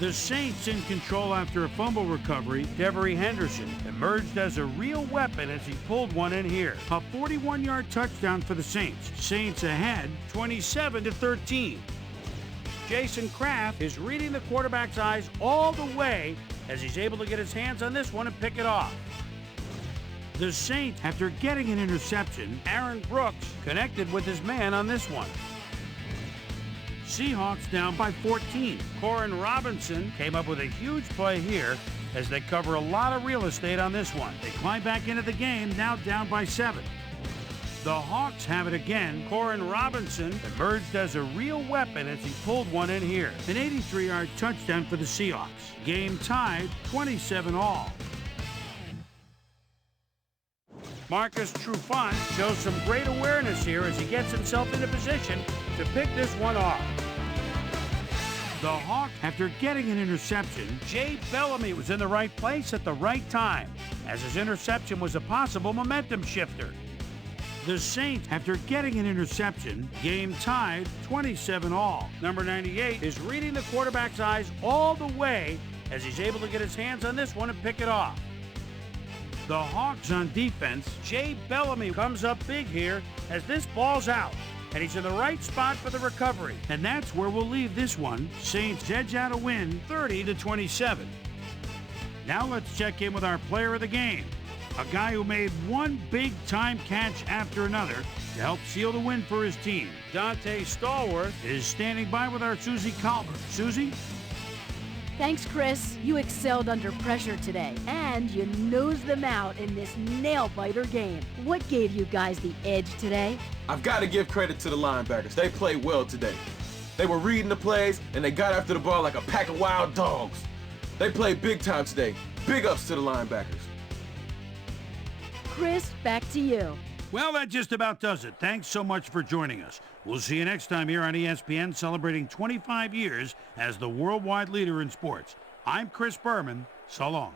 The Saints in control after a fumble recovery. Devery Henderson emerged as a real weapon as he pulled one in here. A 41-yard touchdown for the Saints. Saints ahead 27-13. Jason Kraft is reading the quarterback's eyes all the way as he's able to get his hands on this one and pick it off. The Saints, after getting an interception, Aaron Brooks connected with his man on this one. Seahawks down by 14. Corin Robinson came up with a huge play here as they cover a lot of real estate on this one. They climb back into the game, now down by 7. The Hawks have it again. Corin Robinson emerged as a real weapon as he pulled one in here. An 83-yard touchdown for the Seahawks. Game tied 27-all. Marcus Trufant shows some great awareness here as he gets himself into position to pick this one off. The Hawks, after getting an interception, Jay Bellamy was in the right place at the right time, as his interception was a possible momentum shifter. The Saints, after getting an interception, game tied 27-all. Number 98 is reading the quarterback's eyes all the way as he's able to get his hands on this one and pick it off. The Hawks on defense. Jay Bellamy comes up big here as this ball's out, and he's in the right spot for the recovery. And that's where we'll leave this one. Saints edge out a win 30-27. Now let's check in with our player of the game, a guy who made one big-time catch after another to help seal the win for his team. Dante Stallworth is standing by with our Susie Calver. Susie? Thanks, Chris. You excelled under pressure today, and you nosed them out in this nail-biter game. What gave you guys the edge today? I've got to give credit to the linebackers. They played well today. They were reading the plays, and they got after the ball like a pack of wild dogs. They played big time today. Big ups to the linebackers. Chris, back to you. Well, that just about does it. Thanks so much for joining us. We'll see you next time here on ESPN, celebrating 25 years as the worldwide leader in sports. I'm Chris Berman. So long.